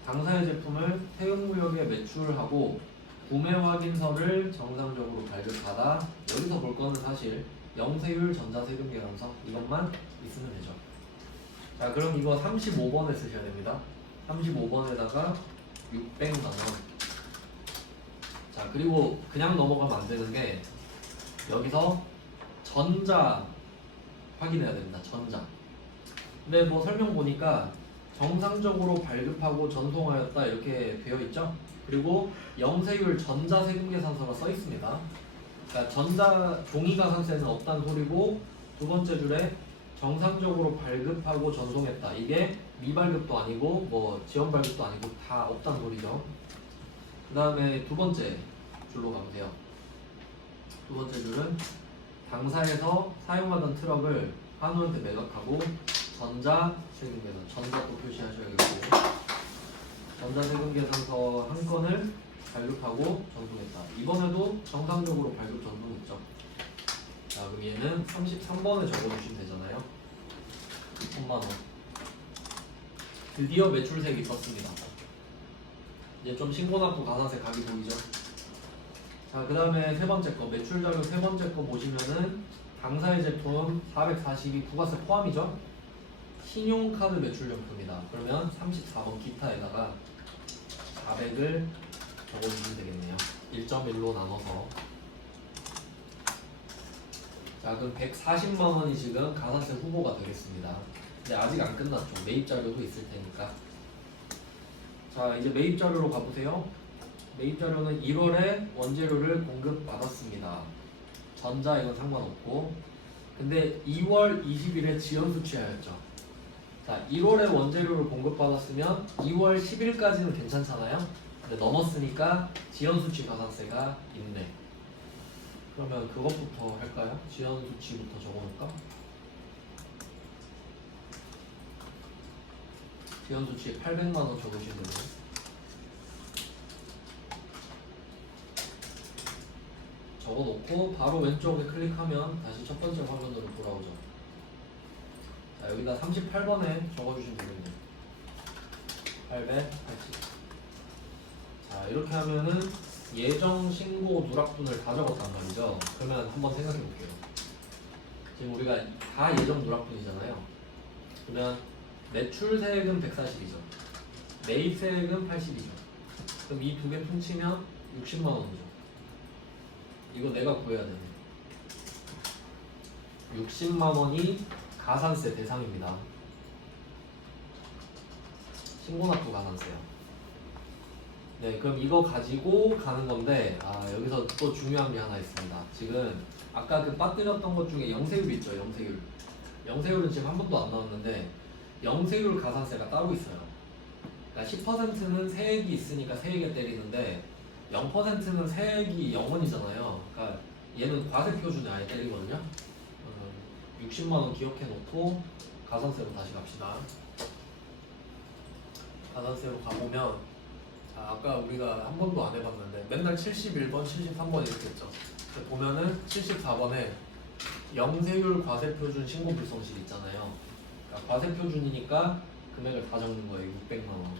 당사의 제품을 세금구역에 매출하고 구매 확인서를 정상적으로 발급받아 여기서 볼 거는 사실 영세율 전자세금 계산서 이것만 있으면 되죠. 자, 그럼 이거 35번에 쓰셔야 됩니다. 35번에다가 600만 원. 자, 그리고 그냥 넘어가면 안 되는 게 여기서 전자 확인해야 됩니다. 전자. 근데 뭐 설명 보니까 정상적으로 발급하고 전송하였다 이렇게 되어 있죠. 그리고 영세율 전자세금계산서가 써 있습니다. 그러니까 전자 종이가산세는 없다는 소리고, 두 번째 줄에 정상적으로 발급하고 전송했다. 이게 미발급도 아니고 뭐 지원 발급도 아니고 다 없다는 소리죠. 그 다음에 두 번째 줄로 가보세요. 두 번째 줄은 당사에서 사용하던 트럭을 한우한테 매각하고 전자세금계산, 전자 또 표시하셔야겠고, 전자세금계산서 한 건을 발급하고 전송했다. 이번에도 정상적으로 발급 전송했죠. 자, 그럼 얘는 33번에 적어주시면 되잖아요. 3만원. 드디어 매출세액이 떴습니다. 이제 좀 신고납부 가산세 각이 보이죠? 자, 그 다음에 세 번째 거, 매출자료 세 번째 거 보시면은 당사의 제품 442 부가세 포함이죠? 신용카드 매출정표입니다. 그러면 34번 기타에다가 400을 적어주시면 되겠네요. 1.1로 나눠서. 자, 그럼 140만원이 지금 가산세 후보가 되겠습니다. 근데 아직 안 끝났죠. 매입 자료도 있을 테니까. 자, 이제 매입 자료로 가보세요. 매입 자료는 1월에 원재료를 공급받았습니다. 전자 이건 상관없고, 근데 2월 20일에 지연 수취하였죠. 자, 1월에 원재료를 공급받았으면 2월 10일까지는 괜찮잖아요. 근데 넘었으니까 지연 수취 가산세가 있네. 그러면 그것부터 할까요? 지연 수취부터 적어놓을까? 지연 수취 800만원 적으시면 되네요. 적어놓고 바로 왼쪽에 클릭하면 다시 첫 번째 화면으로 돌아오죠. 자, 여기다 38번에 적어주시면 되겠네요. 880. 자, 이렇게 하면은 예정 신고 누락분을 다 적었단 말이죠. 그러면 한번 생각해 볼게요. 지금 우리가 다 예정 누락분이잖아요. 그러면 매출세액은 140이죠. 매입세액은 80이죠. 그럼 이 두 개 퉁치면 60만 원이죠. 이거 내가 구해야 되네. 60만 원이 가산세 대상입니다. 신고납부 가산세요. 네, 그럼 이거 가지고 가는 건데, 여기서 또 중요한 게 하나 있습니다. 지금 아까 그 빠뜨렸던 것 중에 영세율 있죠, 영세율. 영세율은 지금 한 번도 안 나왔는데 영세율 가산세가 따로 있어요. 그러니까 10%는 세액이 있으니까 세액에 때리는데 0%는 세액이 0원이잖아요. 그러니까 얘는 과세 표준에 아예 때리거든요. 60만 원 기억해 놓고 가산세로 다시 갑시다. 가산세로 가보면, 아까 우리가 한 번도 안 해봤는데 맨날 71번, 73번 이렇게 했죠. 근데 보면은 74번에 영세율 과세표준 신고불성실 있잖아요. 그러니까 과세표준이니까 금액을 다 적는 거예요. 600만 원.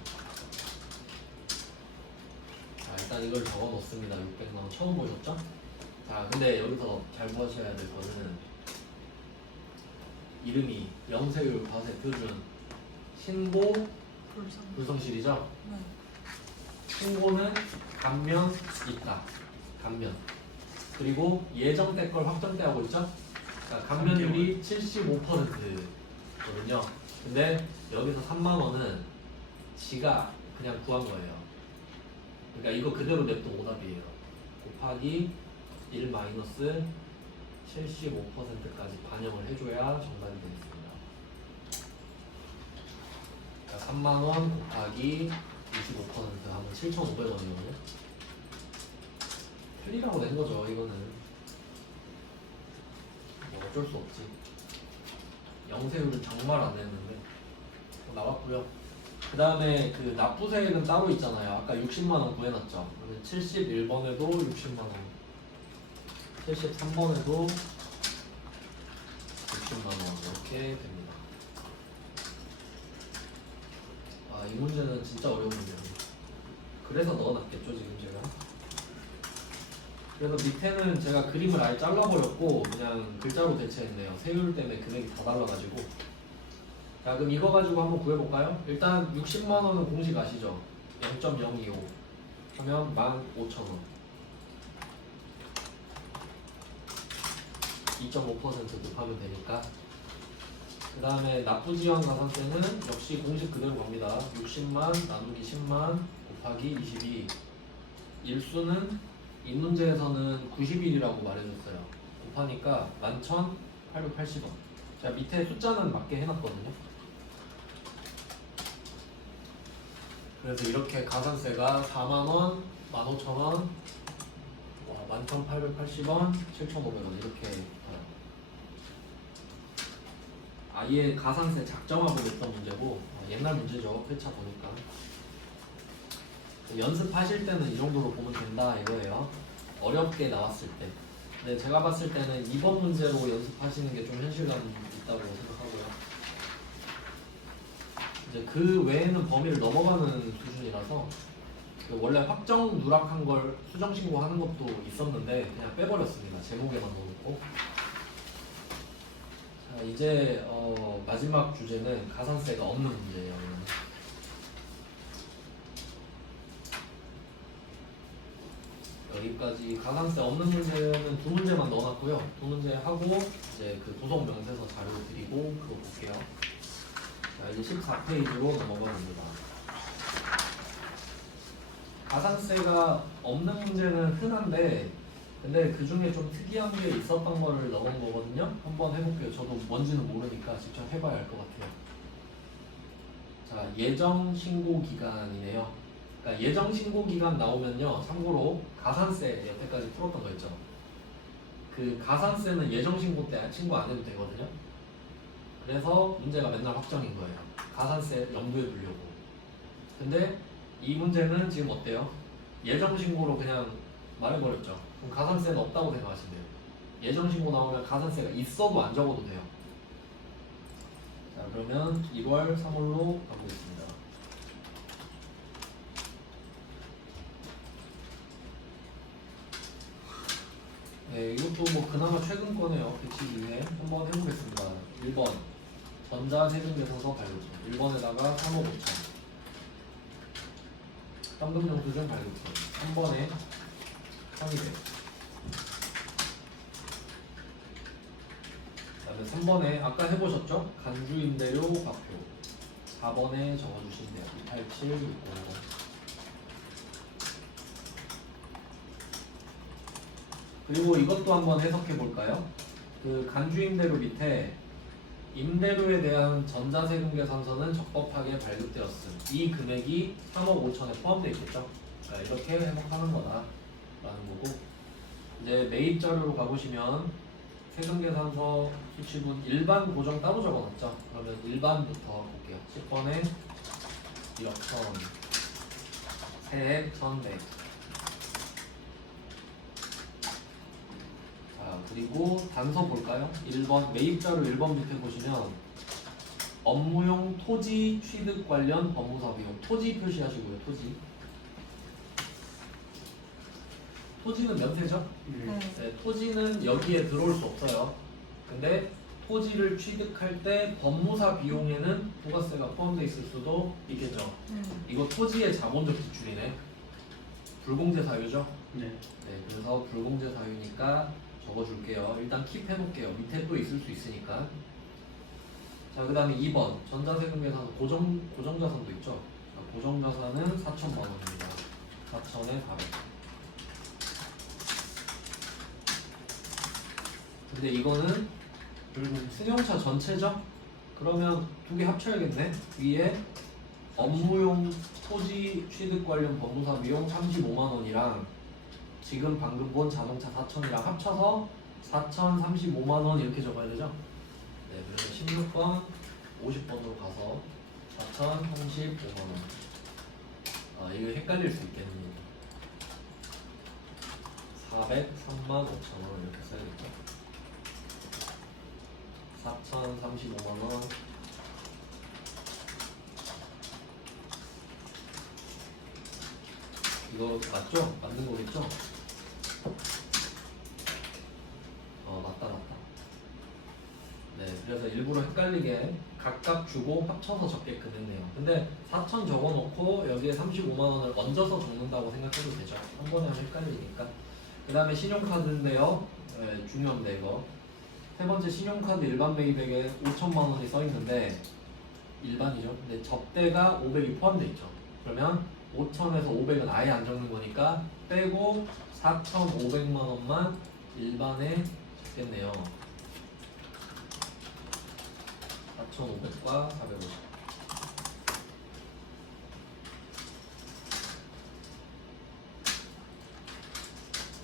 자, 일단 이걸 적어 놓습니다. 600만 원 처음 보셨죠? 자, 근데 여기서 잘 보셔야 될 거는 이름이 영세율 과세표준 신고 불성실이죠? 네. 신고는 감면 있다. 감면. 그리고 예정때 걸 확정때 하고 있죠? 그러니까 감면율이 75%거든요. 근데 여기서 3만 원은 지가 그냥 구한 거예요. 그러니까 이거 그대로 냅둔 오답이에요. 곱하기 1 마이너스 75%까지 반영을 해줘야 정답이 되겠습니다. 그러니까 3만 원 곱하기 25% 하면 7,500원이거든요. 틀리라고 낸 거죠, 이거는. 뭐 어쩔 수 없지. 영세율은 정말 안 냈는데 나왔고요. 그 다음에 그 납부세액은 따로 있잖아요. 아까 60만 원 구해놨죠. 그러면 71번에도 60만 원, 73번에도 60만 원 이렇게 됩니다. 이 문제는 진짜 어려운 문제예요. 그래서 넣어놨겠죠, 지금 제가. 그래서 밑에는 제가 그림을 아예 잘라버렸고 그냥 글자로 대체했네요. 세율 때문에 금액이 다 달라가지고. 자, 그럼 이거 가지고 한번 구해볼까요? 일단 60만 원은 공식 아시죠? 0.025 하면 15,000원. 2.5% 곱하면 되니까 그 다음에 납부지원 가산세는 역시 공식 그대로 갑니다. 60만 나누기 10만 곱하기 22. 일수는 이 문제에서는 90일이라고 말해줬어요. 곱하니까 11,880원. 자, 밑에 숫자는 맞게 해놨거든요. 그래서 이렇게 가산세가 4만원, 15,000원, 11,880원, 7,500원 이렇게 아예 가산세 작정하고 냈던 문제고 옛날 문제죠. 회차 보니까 연습하실 때는 이 정도로 보면 된다 이거예요. 어렵게 나왔을 때. 근데 제가 봤을 때는 2번 문제로 연습하시는 게 좀 현실감 있다고 생각하고요. 이제 그 외에는 범위를 넘어가는 수준이라서 원래 확정 누락한 걸 수정 신고하는 것도 있었는데 그냥 빼버렸습니다. 제목에만 넣어놓고. 자, 이제 마지막 주제는 가산세가 없는 문제예요. 여기까지 가산세 없는 문제는 두 문제만 넣어놨고요. 두 문제 하고 이제 그 도성 명세서 자료 드리고 그거 볼게요. 자, 이제 14페이지로 넘어가 봅니다. 가산세가 없는 문제는 흔한데 근데 그 중에 좀 특이한 게 있었던 거를 넣은 거거든요. 한번 해볼게요. 저도 뭔지는 모르니까 직접 해봐야 할 것 같아요. 자, 예정 신고 기간이네요. 그러니까 예정 신고 기간 나오면요. 참고로 가산세 여태까지 풀었던 거 있죠. 그 가산세는 예정 신고 때 신고 안 해도 되거든요. 그래서 문제가 맨날 확정인 거예요. 가산세 염두에 두려고. 근데 이 문제는 지금 어때요? 예정 신고로 그냥 말해버렸죠. 그럼 가산세는 없다고 생각하시면 돼요. 예정 신고 나오면 가산세가 있어도 안 적어도 돼요. 자, 그러면 2월 3월로 가보겠습니다. 네, 이것도 뭐 그나마 최근 거네요. 배치기 위해 한번 해보겠습니다. 1번 전자세금계산서 발급처 1번에다가 3억 5천 현금영수증 발급처 3번에 1200 그다음에 3번에 아까 해보셨죠? 간주임대료 과표 4번에 적어주시면 돼요. 287, 600 그리고 이것도 한번 해석해 볼까요? 그 간주임대료 밑에 임대료에 대한 전자세금계산서는 적법하게 발급되었음. 이 금액이 3억 5천에 포함되어 있겠죠? 그러니까 이렇게 해석하는 거다라는 거고 이제 매입 자료로 가보시면 세금계산서 수치분 일반 고정 따로 적어놨죠? 그러면 일반부터 볼게요. 10번에 1억 1천 세액 1,100 그리고 단서 볼까요? 1번 매입자료 1번 밑에 보시면 업무용 토지 취득 관련 법무사 비용 토지 표시하시고요. 토지는 면세죠? 네, 토지는 여기에 들어올 수 없어요. 근데 토지를 취득할 때 법무사 비용에는 부가세가 포함되어 있을 수도 있겠죠. 이거 토지의 자본적 지출이네. 불공제 사유죠? 네. 네, 그래서 불공제 사유니까 적어줄게요. 일단 킵 해놓을게요. 밑에 또 있을 수 있으니까. 자, 그 다음에 2번 전자세금계산 고정자산도 있죠. 자, 고정자산은 4천만 원입니다. 4천에 400. 근데 이거는 승용차 전체죠? 그러면 두 개 합쳐야겠네. 위에 업무용 토지 취득 관련 법무사 비용 35만 원이랑 지금 방금 본 자동차 4천이랑 합쳐서 4,035만 원 이렇게 적어야 되죠? 네, 그래서 16번, 50번으로 가서 4,035만 원. 이거 헷갈릴 수 있겠네요. 403만 5천 원 이렇게 써야겠죠? 4,035만 원. 이거 맞죠? 맞는 거겠죠? 맞다. 네, 그래서 일부러 헷갈리게 각각 주고 합쳐서 적게끔 했네요. 근데 4천 적어놓고 여기에 35만 원을 얹어서 적는다고 생각해도 되죠. 한 번에 하면 헷갈리니까. 그 다음에 신용카드인데요. 네, 중요합니다 이거. 세 번째 신용카드 일반 매입액에 5천만 원이 써 있는데 일반이죠. 근데 접대가 500이 포함되어 있죠. 그러면 5천에서 500은 아예 안 적는 거니까 빼고 4,500만 원만 일반에 적겠네요. 4,500과 450.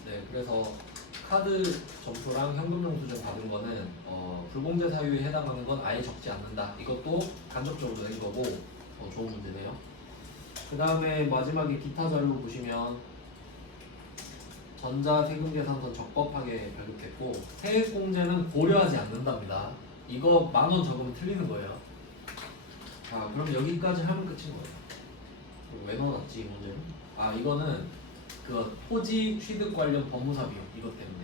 네, 그래서 카드 점수랑 현금 영수증 받은 거는 불공제 사유에 해당하는 건 아예 적지 않는다. 이것도 간접적으로 낸 거고 좋은 문제네요. 그 다음에 마지막에 기타 자료 보시면 전자 세금 계산서 적법하게 발급했고 세액 공제는 고려하지 않는답니다. 이거 10,000원 적으면 틀리는 거예요. 자, 그럼 여기까지 하면 끝인 거예요. 이거 왜 넣어놨지 이 문제는? 아, 이거는 그 토지 취득 관련 법무사 비용 이것 때문에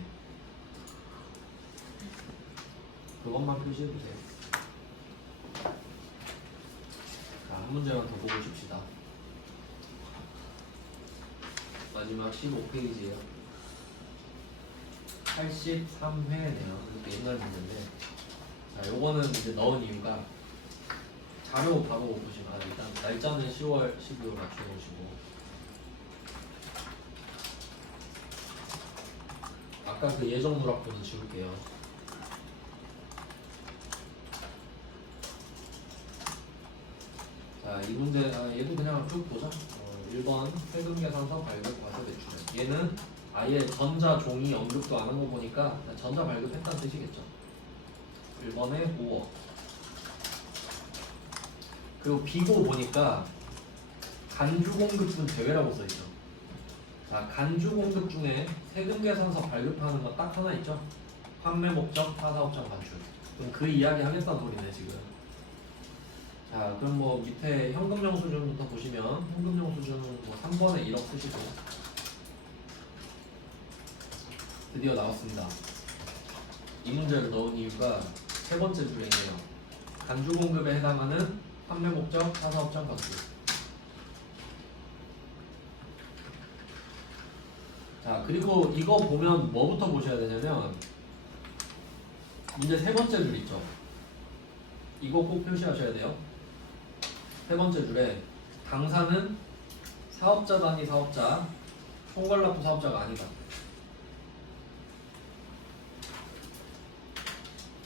그것만 표시해주세요. 자, 한 문제만 더 보고 싶시다. 마지막 15페이지에요. 83회네요. 이것도 옛날 문제인데, 자, 요거는 이제 넣은 이유가 자료 바로 보시면 일단 날짜는 10월 12월 맞춰놓으시고, 아까 그 예정 누락부는 지울게요. 자, 이 문제 얘도 그냥 쭉 보자. 1번 세금 계산서 발급 과세 대출. 얘는 아예 전자 종이 언급도 안 한 거 보니까 전자 발급했다는 뜻이겠죠. 1번에 5억. 그리고 비고 보니까 간주 공급은 제외라고 써있죠. 자, 간주 공급 중에 세금 계산서 발급하는 거 딱 하나 있죠. 판매 목적 타사업장 반출. 그럼 그 이야기 하겠다는 소리네 지금. 자, 그럼 뭐 밑에 현금 영수증부터 보시면 현금 영수증은 뭐 3번에 1억 쓰시고 드디어 나왔습니다. 이 문제를 넣은 이유가 세 번째 줄이네요. 간주 공급에 해당하는 판매 목적 타사업장 반출. 자, 그리고 이거 보면 뭐부터 보셔야 되냐면 문제 세 번째 줄 있죠. 이거 꼭 표시하셔야 돼요. 세 번째 줄에 당사는 사업자 단위 사업자, 총괄납부 사업자가 아니다.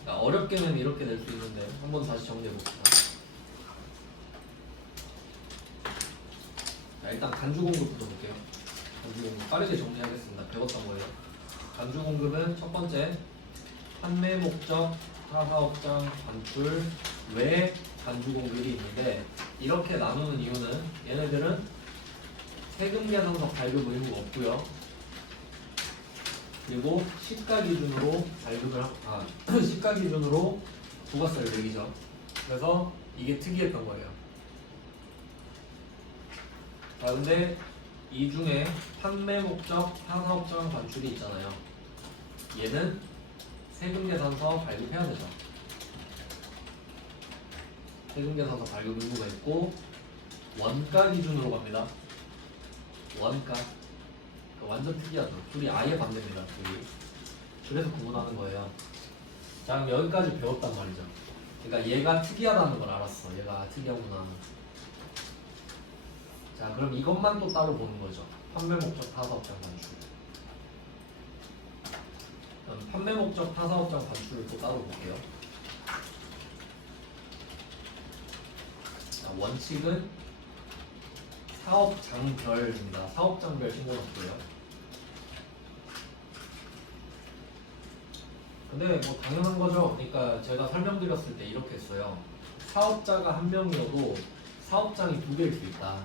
그러니까 어렵게는 이렇게 될 수 있는데 한번 다시 정리해 봅시다. 자, 일단 간주 공급부터 볼게요. 간주 공급 빠르게 정리하겠습니다. 배웠던 거예요. 간주 공급은 첫 번째 판매 목적 타사업장 반출 외 간주 공급이 있는데 이렇게 나누는 이유는 얘네들은 세금 계산서 발급 의무가 없고요. 그리고 시가 기준으로 시가 기준으로 부가세를 매기죠. 그래서 이게 특이했던 거예요. 자, 근데 이 중에 판매 목적 타사업장 반출이 있잖아요. 얘는 세금 계산서 발급해야 되죠. 세금 계산서 발급 의무가 있고 원가 기준으로 갑니다. 원가. 완전 특이하죠. 둘이 아예 반대입니다. 둘이. 그래서 구분하는 거예요. 자, 그럼 여기까지 배웠단 말이죠. 그러니까 얘가 특이하다는 걸 알았어. 얘가 특이하구나. 자, 그럼 이것만 또 따로 보는 거죠. 판매 목적 타사업장 반출. 그럼 판매 목적 타사업장 반출을 또 따로 볼게요. 자, 원칙은 사업장별입니다. 사업장별 신고넣고요. 근데 뭐 당연한 거죠. 그러니까 제가 설명드렸을 때 이렇게 했어요. 사업자가 한 명이어도 사업장이 두 개일 수 있다.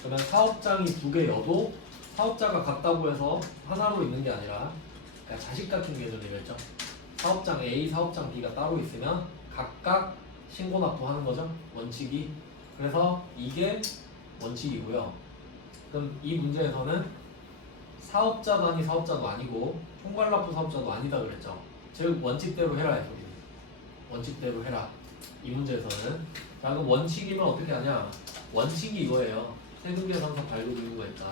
그러면 사업장이 두 개여도 사업자가 같다고 해서 하나로 있는 게 아니라 그러니까 자식 같은 개념이겠죠. 사업장 A, 사업장 B가 따로 있으면 각각 신고 납부하는 거죠. 원칙이. 그래서 이게 원칙이고요. 그럼 이 문제에서는 사업자 단위 사업자도 아니고 총괄납부 사업자도 아니다 그랬죠. 즉 원칙대로 해라 이 소리는. 원칙대로 해라. 이 문제에서는. 자, 그럼 원칙이면 어떻게 하냐? 원칙이 이거예요. 세금 계산서 발급 의무가 있다.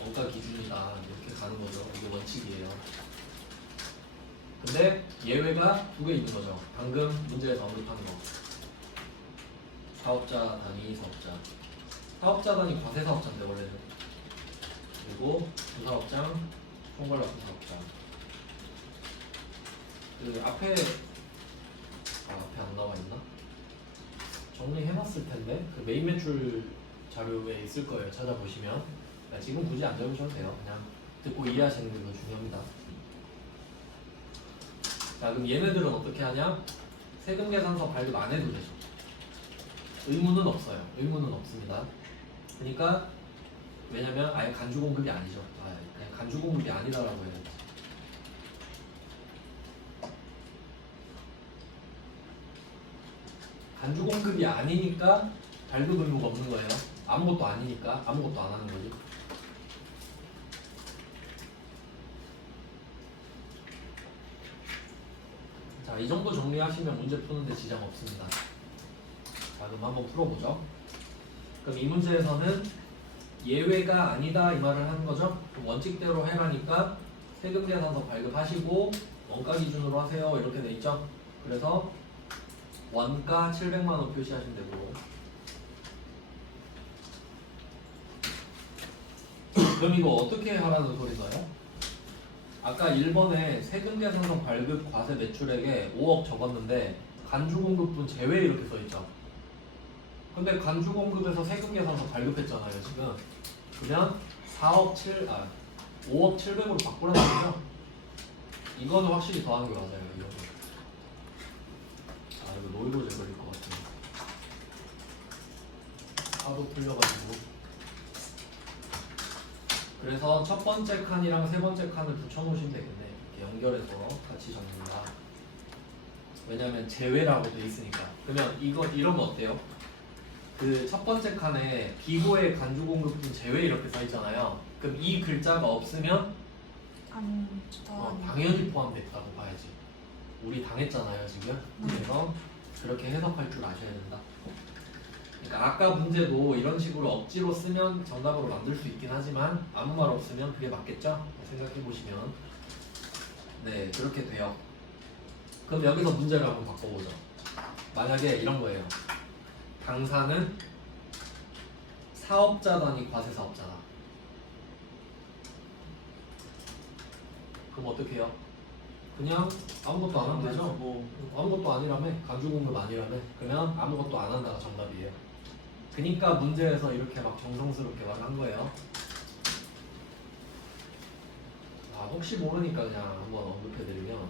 원가 기준이다 이렇게 가는 거죠. 이게 원칙이에요. 근데 예외가 두 개 있는 거죠. 방금 문제에서 언급한 거. 사업자 단위 사업자. 사업자 단위 과세 사업자인데 원래는. 그리고 부사업장, 총괄 부사업장. 그 앞에 앞에 안 나와 있나? 정리해놨을 텐데 그 메인 매출 자료에 있을 거예요. 찾아보시면. 지금 굳이 안 적으셔도 돼요. 그냥 듣고 이해하시는 게 더 중요합니다. 자, 그럼 얘네들은 어떻게 하냐? 세금 계산서 발급 안 해도 되죠. 의무는 없어요. 의무는 없습니다. 그러니까 왜냐면 아예 간주 공급이 아니죠. 그냥 간주 공급이 아니다라고 해야 돼. 간주 공급이 아니니까 발급 의무가 없는 거예요. 아무것도 아니니까 아무것도 안 하는 거지. 자, 이 정도 정리하시면 문제 푸는데 지장 없습니다. 자, 그럼 한번 풀어보죠. 그럼 이 문제에서는 예외가 아니다 이 말을 하는 거죠. 그럼 원칙대로 해라니까 세금 계산서 발급하시고 원가 기준으로 하세요 이렇게 돼 있죠. 그래서 원가 700만 원 표시하시면 되고. 그럼 이거 어떻게 하라는 소리인가요? 아까 1번에 세금 계산서 발급 과세 매출액에 5억 적었는데 간주 공급분 제외 이렇게 써 있죠. 근데 간주 공급에서 세금 계산서 발급했잖아요 지금. 그러면 5억 700으로 바꾸라는 거죠. 이거는 확실히 더하는 게 맞아요. 이거. 이거 노이로제 걸릴 것 같아요. 하도 풀려가지고. 그래서 첫 번째 칸이랑 세 번째 칸을 붙여놓으시면 되겠네. 이렇게 연결해서 같이 적는다. 왜냐면 제외라고 돼 있으니까. 그러면 이런 거 어때요? 그 첫 번째 칸에 기고의 간주 공급분 제외 이렇게 써 있잖아요. 그럼 이 글자가 없으면 당연히 포함됐다고 봐야지. 우리 당했잖아요 지금. 그래서 그렇게 해석할 줄 아셔야 된다. 그러니까 아까 문제도 이런 식으로 억지로 쓰면 정답으로 만들 수 있긴 하지만 아무 말 없으면 그게 맞겠죠? 생각해 보시면 네 그렇게 돼요. 그럼 여기서 문제를 한번 바꿔보죠. 만약에 이런 거예요. 당사는 사업자 단위 과세 사업자다. 그럼 어떻게 해요? 그냥 아무것도 안 하면 되죠? 뭐 아무것도 아니라며 간주 공급 아니라며 그러면 아무것도 안 한다가 정답이에요. 그니까 문제에서 이렇게 막 정성스럽게 말한 거예요. 혹시 모르니까 그냥 한번 언급해드리면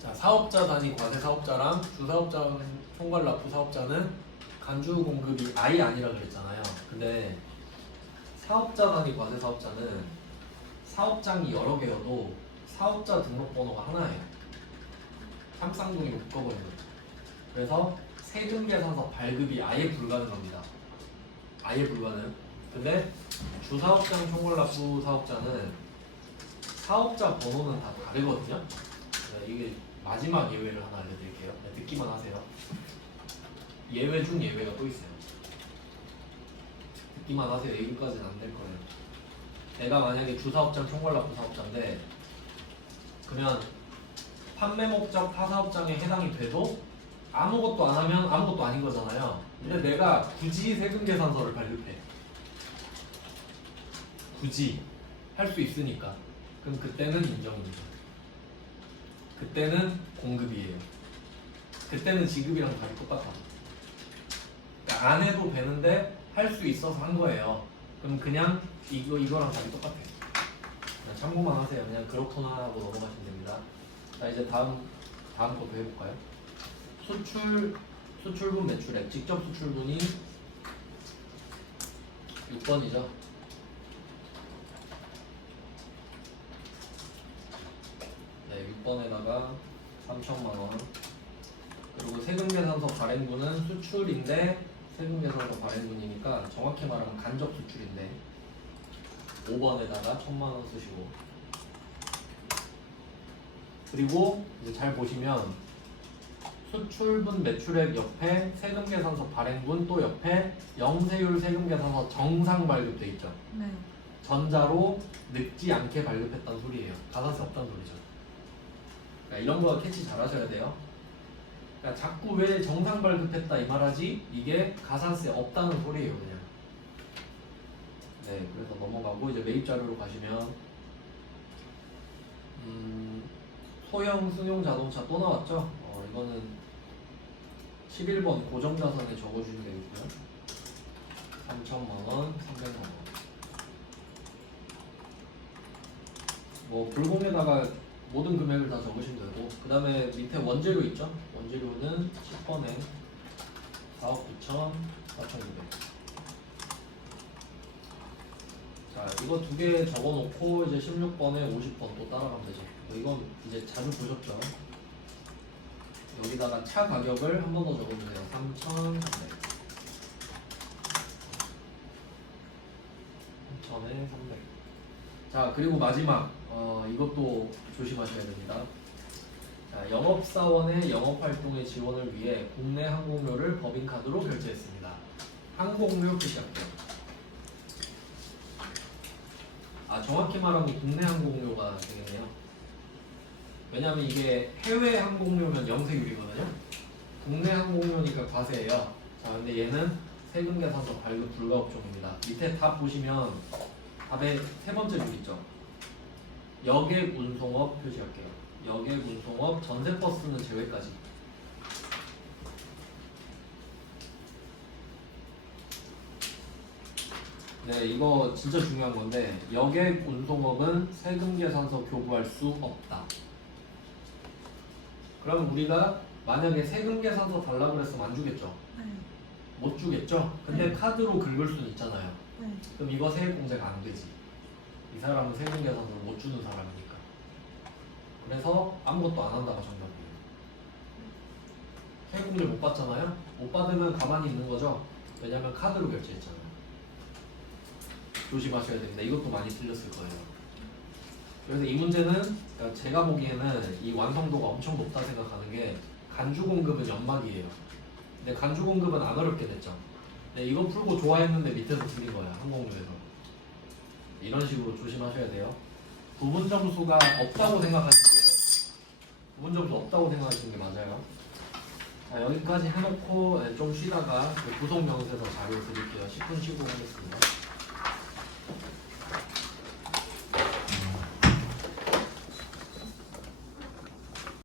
자 사업자 단위 과세 사업자랑 주사업자 총괄 납부 사업자는 간주 공급이 아예 아니라 그랬잖아요. 근데 사업자 단위 과세 사업자는 사업장이 여러 개여도 사업자 등록번호가 하나예요. 삼쌍둥이로 묶어버린 거예요. 그래서 세금 계산서 발급이 아예 불가능합니다. 아예 불가능. 근데 주사업장 총괄 납부 사업자는 사업자 번호는 다 다르거든요. 이게 마지막 예외를 하나 알려드릴게요. 듣기만 하세요. 예외 중 예외가 또 있어요. 듣기만 하세요. 여기까지는 안 될 거예요. 내가 만약에 주사업장 총괄 납부 사업자인데 그러면 판매 목적 타사업장에 해당이 돼도 아무것도 안 하면 아무것도 아닌 거잖아요. 근데 내가 굳이 세금 계산서를 발급해. 굳이 할 수 있으니까. 그럼 그때는 인정입니다. 그때는 공급이에요. 그때는 지급이랑 답이 똑같아. 그러니까 안 해도 되는데 할 수 있어서 한 거예요. 그럼 그냥 이거랑 답이 똑같아. 그냥 참고만 하세요. 그냥 그렇구나 하고 넘어가시면 됩니다. 자 이제 다음 것도 해볼까요? 수출분 매출액 직접 수출분이 6번이죠. 네, 6번에다가 3천만원. 그리고 세금계산서 발행분은 수출인데 세금계산서 발행분이니까 정확히 말하면 간접 수출인데 5번에다가 1,000만원 쓰시고. 그리고 이제 잘 보시면 수출분 매출액 옆에 세금계산서 발행분 또 옆에 영세율 세금계산서 정상 발급돼 있죠. 네. 전자로 늙지 않게 발급했다는 소리예요. 가산세 없다는 소리죠. 그러니까 이런 거 캐치 잘 하셔야 돼요. 그러니까 자꾸 왜 정상 발급했다 이 말하지? 이게 가산세 없다는 소리예요, 그냥. 네, 그래서 넘어가고 이제 매입 자료로 가시면 소형 승용 자동차 또 나왔죠? 이거는 11번 고정자산에 적어주시면 되겠고요. 3천만 원, 300만 원. 뭐 불공에다가 모든 금액을 다 적으시면 되고, 그 다음에 밑에 원재료 있죠? 원재료는 10번에 4억 9천, 4,900. 자, 이거 두 개 적어놓고 이제 16번에 50번 또 따라가면 되죠. 이건 이제 자주 보셨죠? 여기다가 차 가격을 한 번 더 적어주세요. 3,300. 3,000에 300. 자, 그리고 마지막 이것도 조심하셔야 됩니다. 자, 영업사원의 영업활동의 지원을 위해 국내 항공료를 법인카드로 결제했습니다. 항공료 표시할게요. 정확히 말하면 국내 항공료가 되겠네요. 왜냐하면 이게 해외 항공료면 영세율이거든요. 국내 항공료니까 과세예요. 자, 근데 얘는 세금계산서 발급 불가 업종입니다. 밑에 답 보시면 답의 세 번째 줄 있죠. 여객 운송업 표시할게요. 여객 운송업 전세버스는 제외까지. 네, 이거 진짜 중요한 건데 여객 운송업은 세금계산서 교부할 수 없다. 그럼 우리가 만약에 세금계산서 달라고 그랬으면 안 주겠죠? 네. 못 주겠죠? 근데 네. 카드로 긁을 수는 있잖아요. 네. 그럼 이거 세액공제가 안 되지. 이 사람은 세금계산서를 못 주는 사람이니까. 그래서 아무것도 안 한다가 정답이에요. 세금공제 못 받잖아요? 못 받으면 가만히 있는 거죠? 왜냐면 카드로 결제했잖아요. 조심하셔야 됩니다. 이것도 많이 틀렸을 거예요. 그래서 이 문제는 제가 보기에는 이 완성도가 엄청 높다 생각하는 게 간주공급은 연막이에요. 근데 간주공급은 안 어렵게 됐죠. 근데 이거 풀고 좋아했는데 밑에서 틀린 거야. 항공료에서. 이런 식으로 조심하셔야 돼요. 부분 점수가 없다고 생각하시는 게 부분 점수 없다고 생각하시는 게 맞아요. 자, 여기까지 해놓고 좀 쉬다가 구속 명세서 자료 드릴게요. 10분 쉬고 하겠습니다.